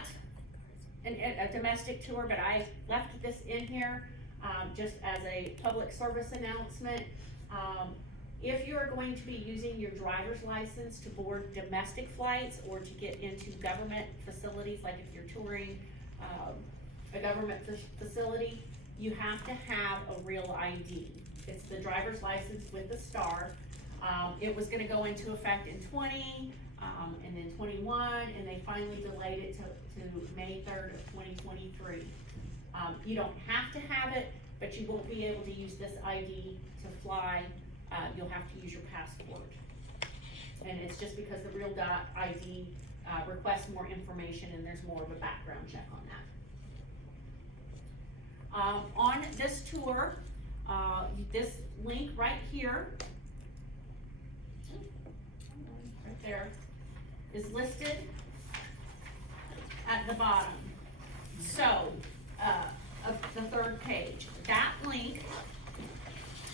a domestic tour, but I left this in here just as a public service announcement. If you are going to be using your driver's license to board domestic flights or to get into government facilities, like if you're touring a government facility, you have to have a real ID. It's the driver's license with the star. It was gonna go into effect in 20, and then 21, and they finally delayed it to May 3rd of 2023. You don't have to have it, but you won't be able to use this ID to fly. You'll have to use your passport. And it's just because the real ID requests more information and there's more of a background check on that. On this tour, this link right here, right there, is listed at the bottom. So, of the third page, that link.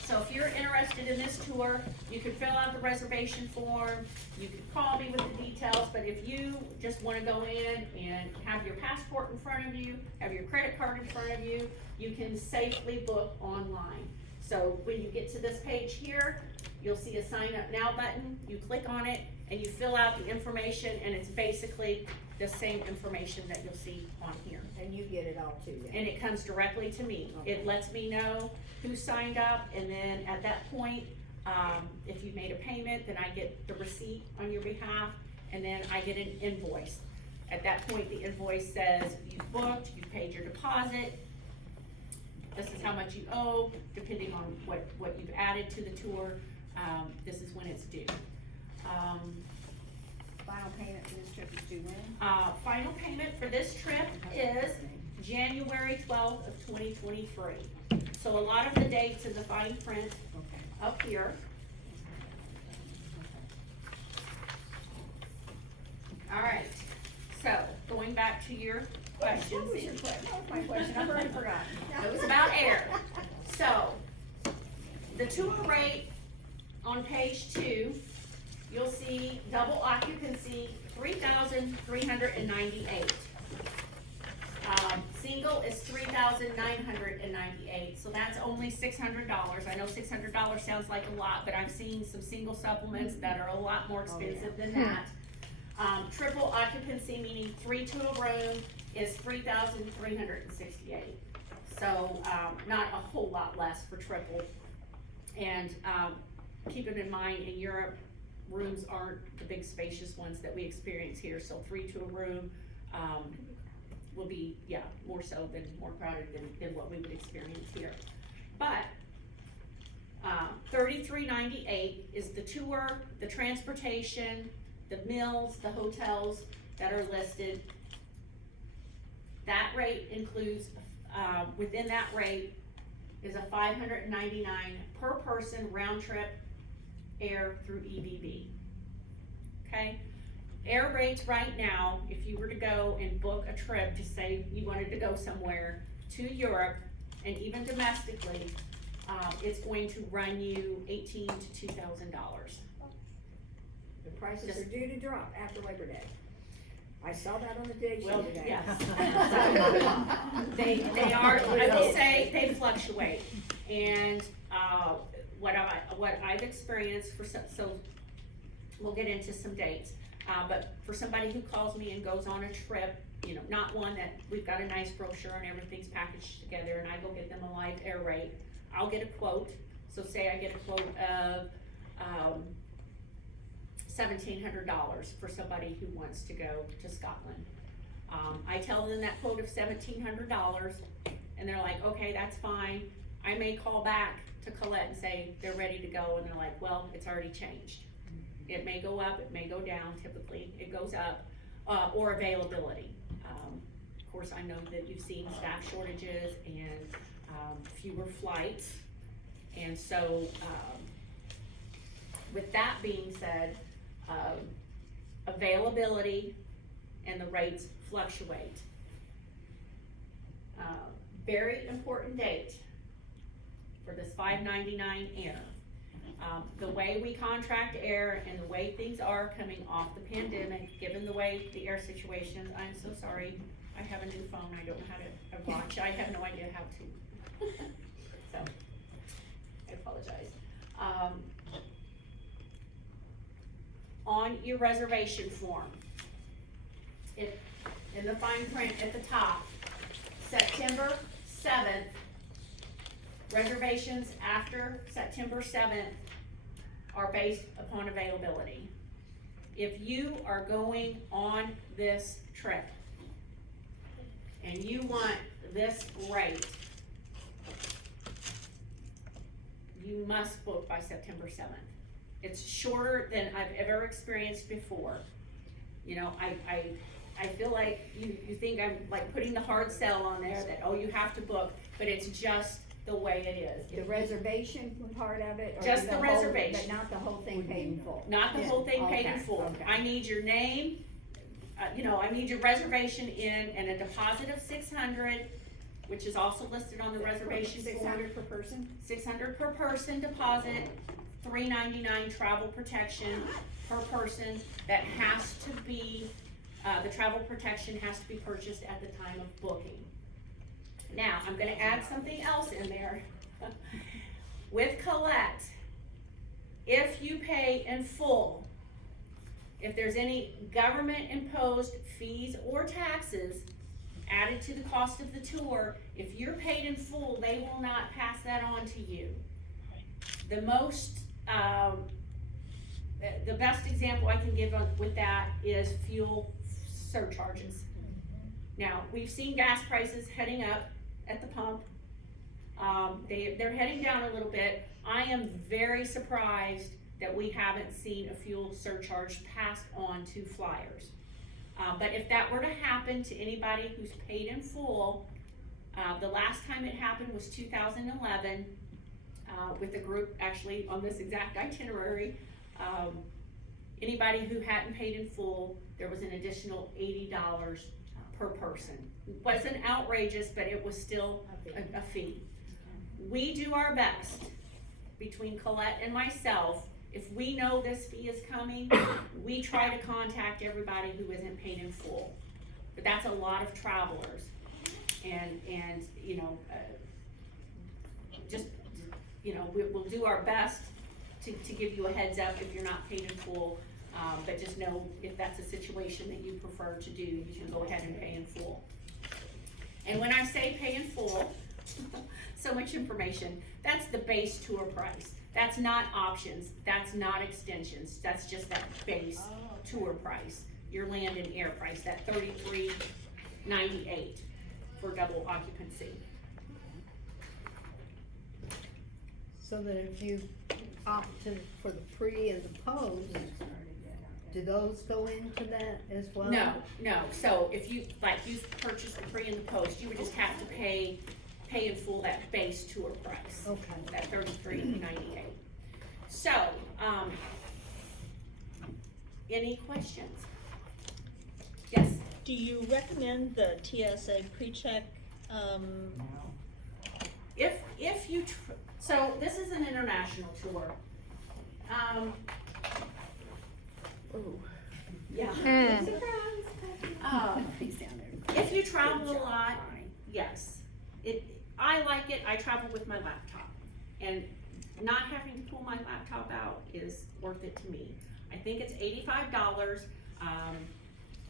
So if you're interested in this tour, you can fill out the reservation form, you can call me with the details, but if you just wanna go in and have your passport in front of you, have your credit card in front of you, you can safely book online. So when you get to this page here, you'll see a sign up now button, you click on it, and you fill out the information, and it's basically the same information that you'll see on here. And you get it all too then? And it comes directly to me. It lets me know who signed up, and then at that point, if you made a payment, then I get the receipt on your behalf, and then I get an invoice. At that point, the invoice says you've booked, you've paid your deposit, this is how much you owe, depending on what you've added to the tour, this is when it's due. Final payment for this trip is due when? Final payment for this trip is January 12th of 2023. So a lot of the dates in the fine print Okay. up here. All right, so going back to your questions. What was your question? What was my question? I've already forgotten. It was about air. So, the tour rate on page 2, you'll see double occupancy, 3,398. Single is 3,998, so that's only $600. I know $600 sounds like a lot, but I've seen some single supplements that are a lot more expensive than that. Triple occupancy, meaning 3 to a room, is 3,368. So, not a whole lot less for triple. And, keep it in mind, in Europe, rooms aren't the big spacious ones that we experience here, so 3 to a room, will be, more so than, more crowded than what we would experience here. But, $33.98 is the tour, the transportation, the meals, the hotels that are listed. That rate includes, within that rate is a $599 per person round trip air through EBB. Okay? Air rates right now, if you were to go and book a trip, just say you wanted to go somewhere to Europe, and even domestically, it's going to run you $1,800 to $2,000. The prices Just- are due to drop after Labor Day. I saw that on the Today Show Well, today. yes. They are, I will say, they fluctuate, and, what I've experienced so we'll get into some dates, but for somebody who calls me and goes on a trip, not one that we've got a nice brochure and everything's packaged together, and I go get them a live air rate, I'll get a quote. So say I get a quote of, $1,700 for somebody who wants to go to Scotland. I tell them that quote of $1,700, and they're like, okay, that's fine. I may call back to Colette and say they're ready to go, and they're like, well, it's already changed. It may go up, it may go down, typically it goes up, or availability. Of course, I know that you've seen staff shortages and fewer flights, and so with that being said, availability and the rates fluctuate. Very important date for this $5.99 air. The way we contract air and the way things are coming off the pandemic, given the way the air situation, I'm so sorry, I have a new phone, I don't know how to watch, I have no idea how to. So, I apologize. On your reservation form, in the fine print at the top, September 7th, reservations after September 7th are based upon availability. If you are going on this trip and you want this rate, you must book by September 7th. It's shorter than I've ever experienced before. You know, I feel like you think I'm like putting the hard sell on there that, oh, you have to book, but it's just the way it is. The reservation part of it? Or Just the whole- reservation. But not the whole thing paid in full? Not the whole thing paid in Okay, full. okay. I need your name, I need your reservation in and a deposit of 600, which is also listed on the reservation form. 600 per person? 600 per person deposit, $3.99 travel protection per person. That has to be, the travel protection has to be purchased at the time of booking. Now, I'm gonna add something else in there. With Colette, if you pay in full, if there's any government imposed fees or taxes added to the cost of the tour, if you're paid in full, they will not pass that on to you. The most, the best example I can give with that is fuel surcharges. Now, we've seen gas prices heading up at the pump. They're heading down a little bit. I am very surprised that we haven't seen a fuel surcharge passed on to flyers. But if that were to happen to anybody who's paid in full, the last time it happened was 2011, with a group actually on this exact itinerary. Anybody who hadn't paid in full, there was an additional $80 per person. It wasn't outrageous, but it was still a fee. We do our best, between Colette and myself, if we know this fee is coming, we try to contact everybody who isn't paid in full. But that's a lot of travelers, and we'll do our best to give you a heads up if you're not paid in full. But just know if that's a situation that you prefer to do, you can go ahead and pay in full. And when I say pay in full, so much information, that's the base tour price. That's not options, that's not extensions, that's just that base tour price. Your land and air price, that $33.98 for double occupancy. So that if you opt for the pre and the post, do those go into that as well? No, so if you purchased the pre and the post, you would just have to pay in full that base tour price. Okay. That $33.98. So, any questions? Yes? Do you recommend the TSA pre-check? If you, so this is an international tour. Yeah. If you travel a lot, yes. I like it, I travel with my laptop, and not having to pull my laptop out is worth it to me. I think it's $85.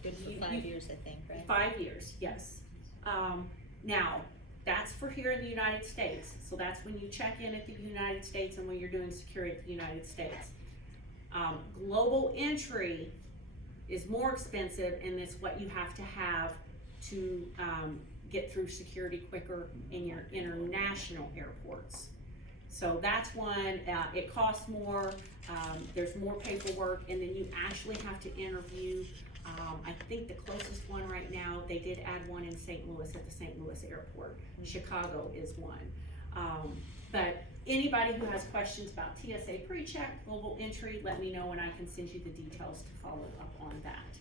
Good for 5 years, I think, right? 5 years, yes. Now, that's for here in the United States, so that's when you check in at the United States and when you're doing security at the United States. Global entry is more expensive, and it's what you have to have to, get through security quicker in your international airports. So that's one, it costs more, there's more paperwork, and then you actually have to interview. I think the closest one right now, they did add one in St. Louis at the St. Louis airport. Chicago is one. But anybody who has questions about TSA PreCheck, global entry, let me know and I can send you the details to follow up on that.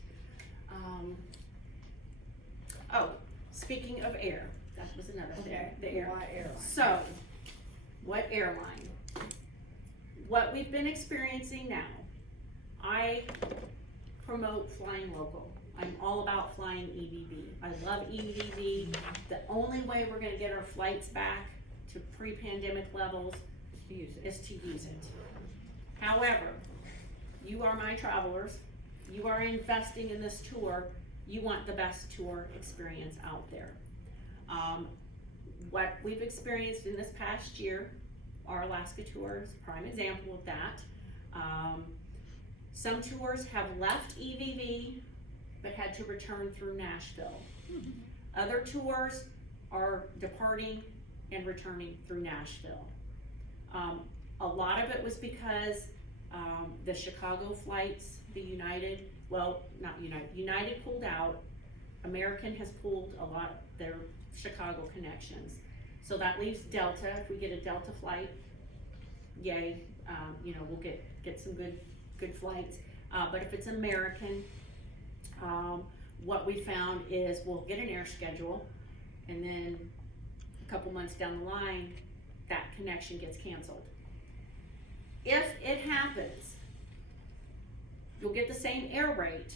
Oh, speaking of air, that was another thing, Okay, the air. what airline? So, what airline? What we've been experiencing now, I promote flying local. I'm all about flying EVV. I love EVV. The only way we're gonna get our flights back to pre-pandemic levels is to use it. However, you are my travelers, you are investing in this tour, you want the best tour experience out there. What we've experienced in this past year, our Alaska tour is a prime example of that. Some tours have left EVV, but had to return through Nashville. Other tours are departing and returning through Nashville. A lot of it was because, the Chicago flights, the United pulled out. American has pulled a lot their Chicago connections. So that leaves Delta. If we get a Delta flight, yay, we'll get some good flights. But if it's American, what we found is we'll get an air schedule, and then a couple months down the line, that connection gets canceled. If it happens, you'll get the same air rate,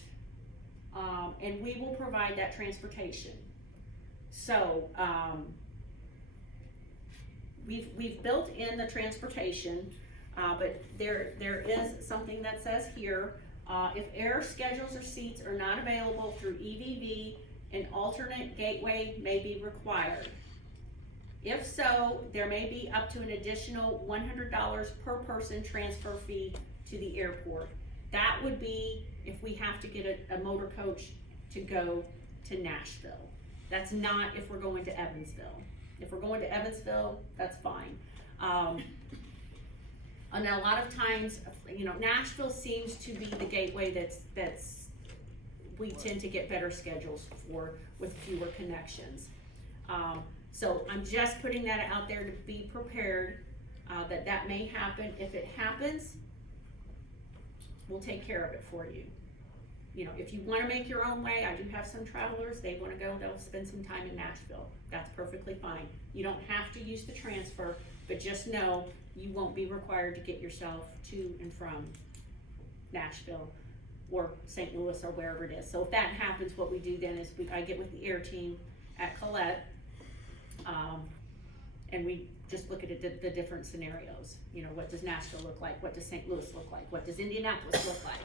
and we will provide that transportation. So, we've built in the transportation, but there is something that says here, if air schedules or seats are not available through EVV, an alternate gateway may be required. If so, there may be up to an additional $100 per person transfer fee to the airport. That would be if we have to get a motor coach to go to Nashville. That's not if we're going to Evansville. If we're going to Evansville, that's fine. And a lot of times, Nashville seems to be the gateway that's we tend to get better schedules for with fewer connections. So I'm just putting that out there to be prepared, that may happen. If it happens, we'll take care of it for you. If you wanna make your own way, I do have some travelers, they wanna go, they'll spend some time in Nashville. That's perfectly fine. You don't have to use the transfer, but just know you won't be required to get yourself to and from Nashville or St. Louis or wherever it is. So if that happens, what we do then is I get with the air team at Colette, and we just look at the different scenarios. What does Nashville look like? What does St. Louis look like? What does Indianapolis look like?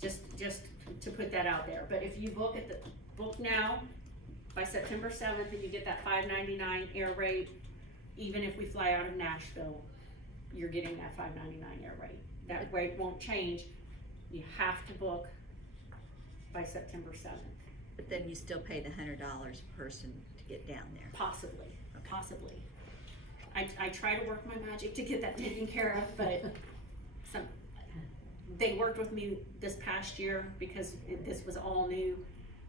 Just to put that out there. But if you book now, by September 7th, and you get that $5.99 air rate, even if we fly out of Nashville, you're getting that $5.99 air rate. That rate won't change. You have to book by September 7th. But then you still pay the $100 per person to get down there. Possibly. I try to work my magic to get that taken care of, but they worked with me this past year because this was all new.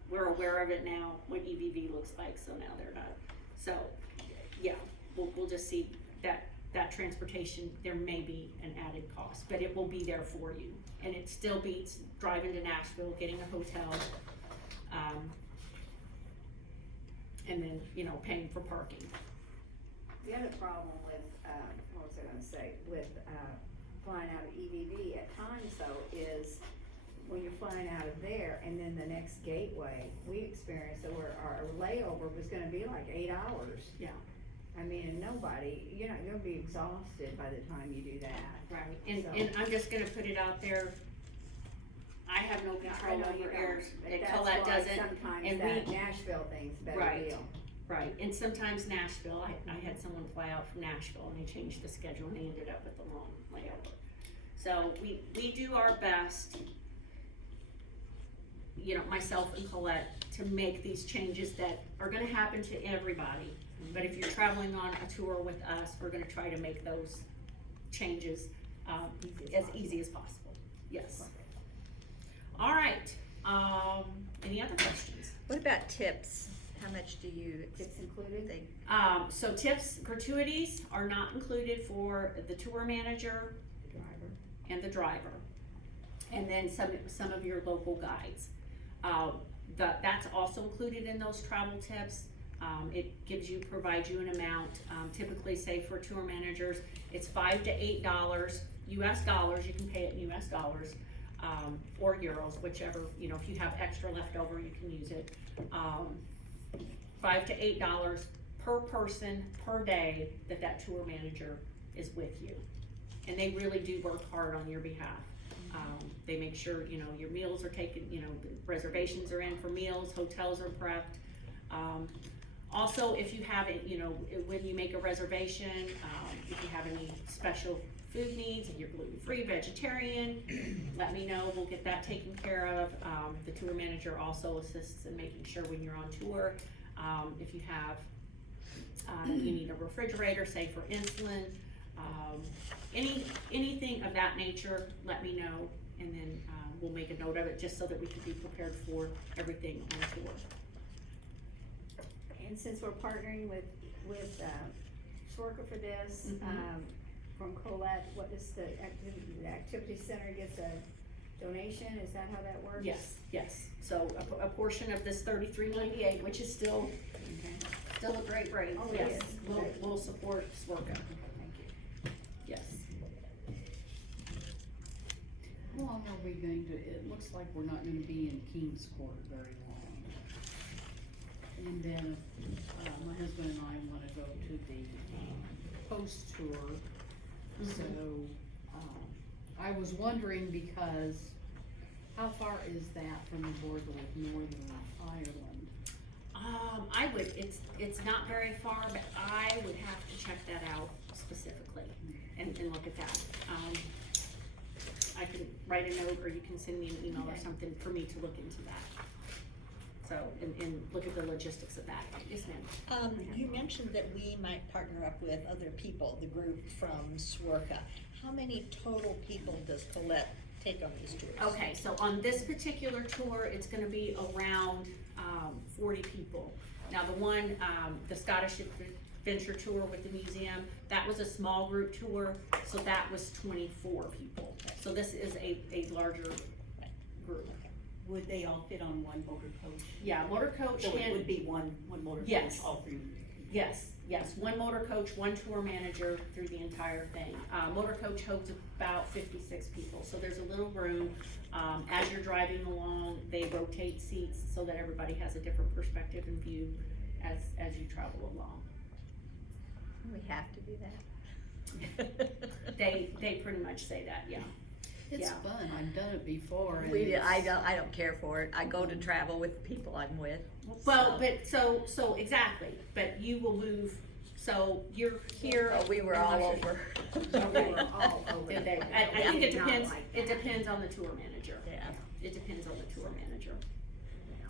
We're aware of it now, what EVV looks like, so now they're not. So, yeah, we'll just see that transportation, there may be an added cost, but it will be there for you. And it still beats driving to Nashville, getting a hotel, and then, paying for parking. The other problem with, with flying out of EVV at times though is when you're flying out of there and then the next gateway, we experienced that where our layover was gonna be like 8 hours. Yeah. I mean, you'll be exhausted by the time you do that. Right, and So- I'm just gonna put it out there, I have no I control know you over don't, airs, but and that's Colette why doesn't, sometimes and that we, Nashville thing's a better Right. deal. right, and sometimes Nashville, I had someone fly out from Nashville and they changed the schedule and they ended up with the long layover. So we do our best you know, myself and Colette to make these changes that are gonna happen to everybody. But if you're traveling on a tour with us, we're gonna try to make those changes, as easy as possible, yes. All right, any other questions? What about tips? How much do you Tips included? think? So tips, gratuities are not included for the tour manager Driver. and the driver. And then some of your local guides. That's also included in those travel tips. It provides you an amount, typically say for tour managers, it's $5 to $8, US dollars, you can pay it in US dollars, or euros, whichever, you know, if you have extra left over, you can use it. $5 to $8 per person, per day, that tour manager is with you. And they really do work hard on your behalf. They make sure, you know, your meals are taken, you know, reservations are in for meals, hotels are prepped. Also, if you have it, you know, when you make a reservation, if you have any special food needs, if you're gluten-free, vegetarian, let me know, we'll get that taken care of. The tour manager also assists in making sure when you're on tour, if you have, you need a refrigerator, say for insulin, anything of that nature, let me know, and then we'll make a note of it just so that we can be prepared for everything on tour. And since we're partnering with Sorka for this, Mhm. from Colette, what is the activity center gets a donation, is that how that works? Yes, so a portion of this $33.98, which is still a great rate, Oh, it yes, is. we'll support Swerka, Thank you. yes. How long are we going to, it looks like we're not gonna be in King's Court very long. And then, my husband and I wanna go to the, post tour. So, I was wondering because how far is that from the border with Northern Ireland? It's not very far, but I would have to check that out specifically and look at that. I can write a note, or you can send me an email or something for me to look into that. So, and look at the logistics of that. Yes, ma'am. You mentioned that we might partner up with other people, the group from Swerka. How many total people does Colette take on these tours? Okay, so on this particular tour, it's gonna be around 40 people. Now, the one, the Scottish Adventure Tour with the museum, that was a small group tour, so that was 24 people. So this is a larger group. Would they all fit on one motor coach? Yeah, motor coach So it and, would be one motor Yes. coach, all three? yes, one motor coach, one tour manager through the entire thing. Motor coach holds about 56 people, so there's a little room. As you're driving along, they rotate seats so that everybody has a different perspective and view as you travel along. We have to do that. They pretty much say that, yeah. It's Yeah. fun, I've done it before and I don't care for it. I go to travel with the people I'm with. Well, but so exactly, but you will move, so you're here. Oh, we were all over. Okay. All over. Did they? I think it depends, it depends on the tour manager. Yeah. It depends on the tour manager,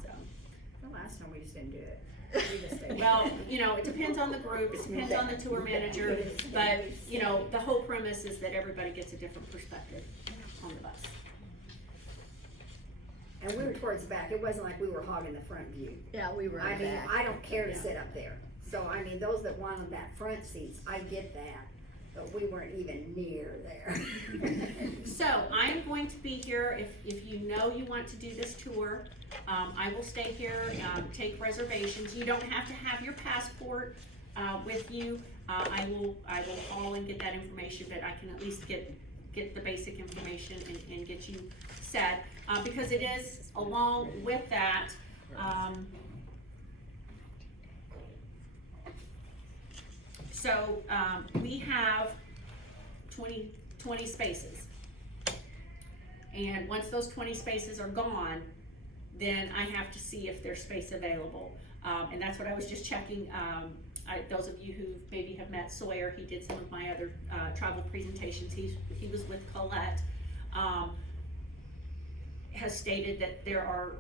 so. The last time we just didn't do it. We just stayed. Well, you know, it depends on the group, it depends on the tour manager, but, you know, the whole premise is that everybody gets a different perspective on the bus. And we were towards the back, it wasn't like we were hogging the front view. Yeah, we were I in mean, back. I don't care to Yeah. sit up there, so I mean, those that wanted that front seats, I get that, but we weren't even near there. So, I'm going to be here, if you know you want to do this tour, I will stay here, take reservations, you don't have to have your passport, with you, I will call and get that information, but I can at least get the basic information and get you set, because it is, along with that, so, we have 20 spaces. And once those 20 spaces are gone, then I have to see if there's space available. And that's what I was just checking. Those of you who maybe have met Sawyer, he did some of my other travel presentations. He was with Colette. has stated that there are,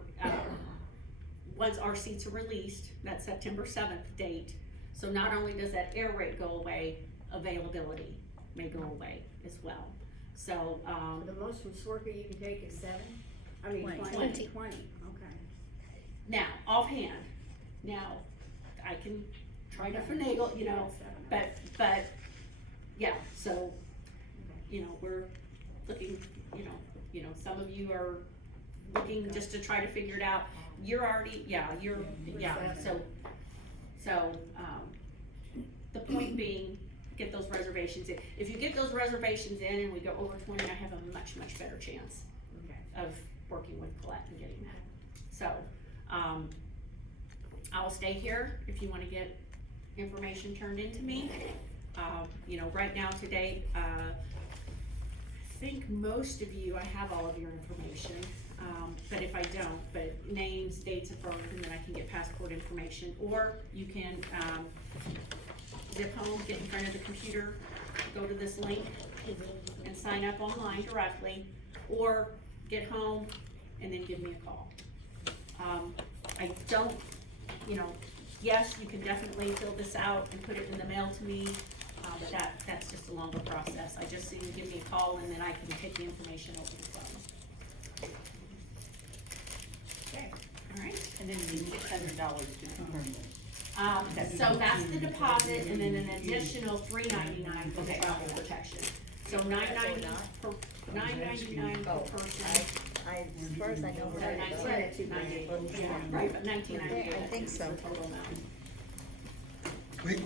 once our seats are released, that September 7th date, so not only does that air rate go away, availability may go away as well. So, The most from Swerka you can take is 7? I mean, 20. 20, okay. now, offhand, now, I can try to finagle, you know, but, yeah, so, you know, we're looking, you know, some of you are looking just to try to figure it out. You're already, yeah, so, the point being, get those reservations in. If you get those reservations in and we go over 20, I have a much, much better chance Okay. of working with Colette and getting that. So, I'll stay here if you wanna get information turned into me. You know, right now, today, I think most of you, I have all of your information, but if I don't, but names, dates of birth, and then I can get passport information, or you can, zip home, get in front of the computer, go to this link, and sign up online directly, or get home and then give me a call. I don't, you know, yes, you can definitely fill this out and put it in the mail to me, but that's just a longer process. I just need you to give me a call and then I can take the information over the phone. Okay. All right? And then you need $600 to confirm this. So that's the deposit and then an additional $3.99 for the travel protection. So $9.99 per person. As far as I know, we're So not. $19.98. Yeah, right, but $19.98. I think so. Total amount. We can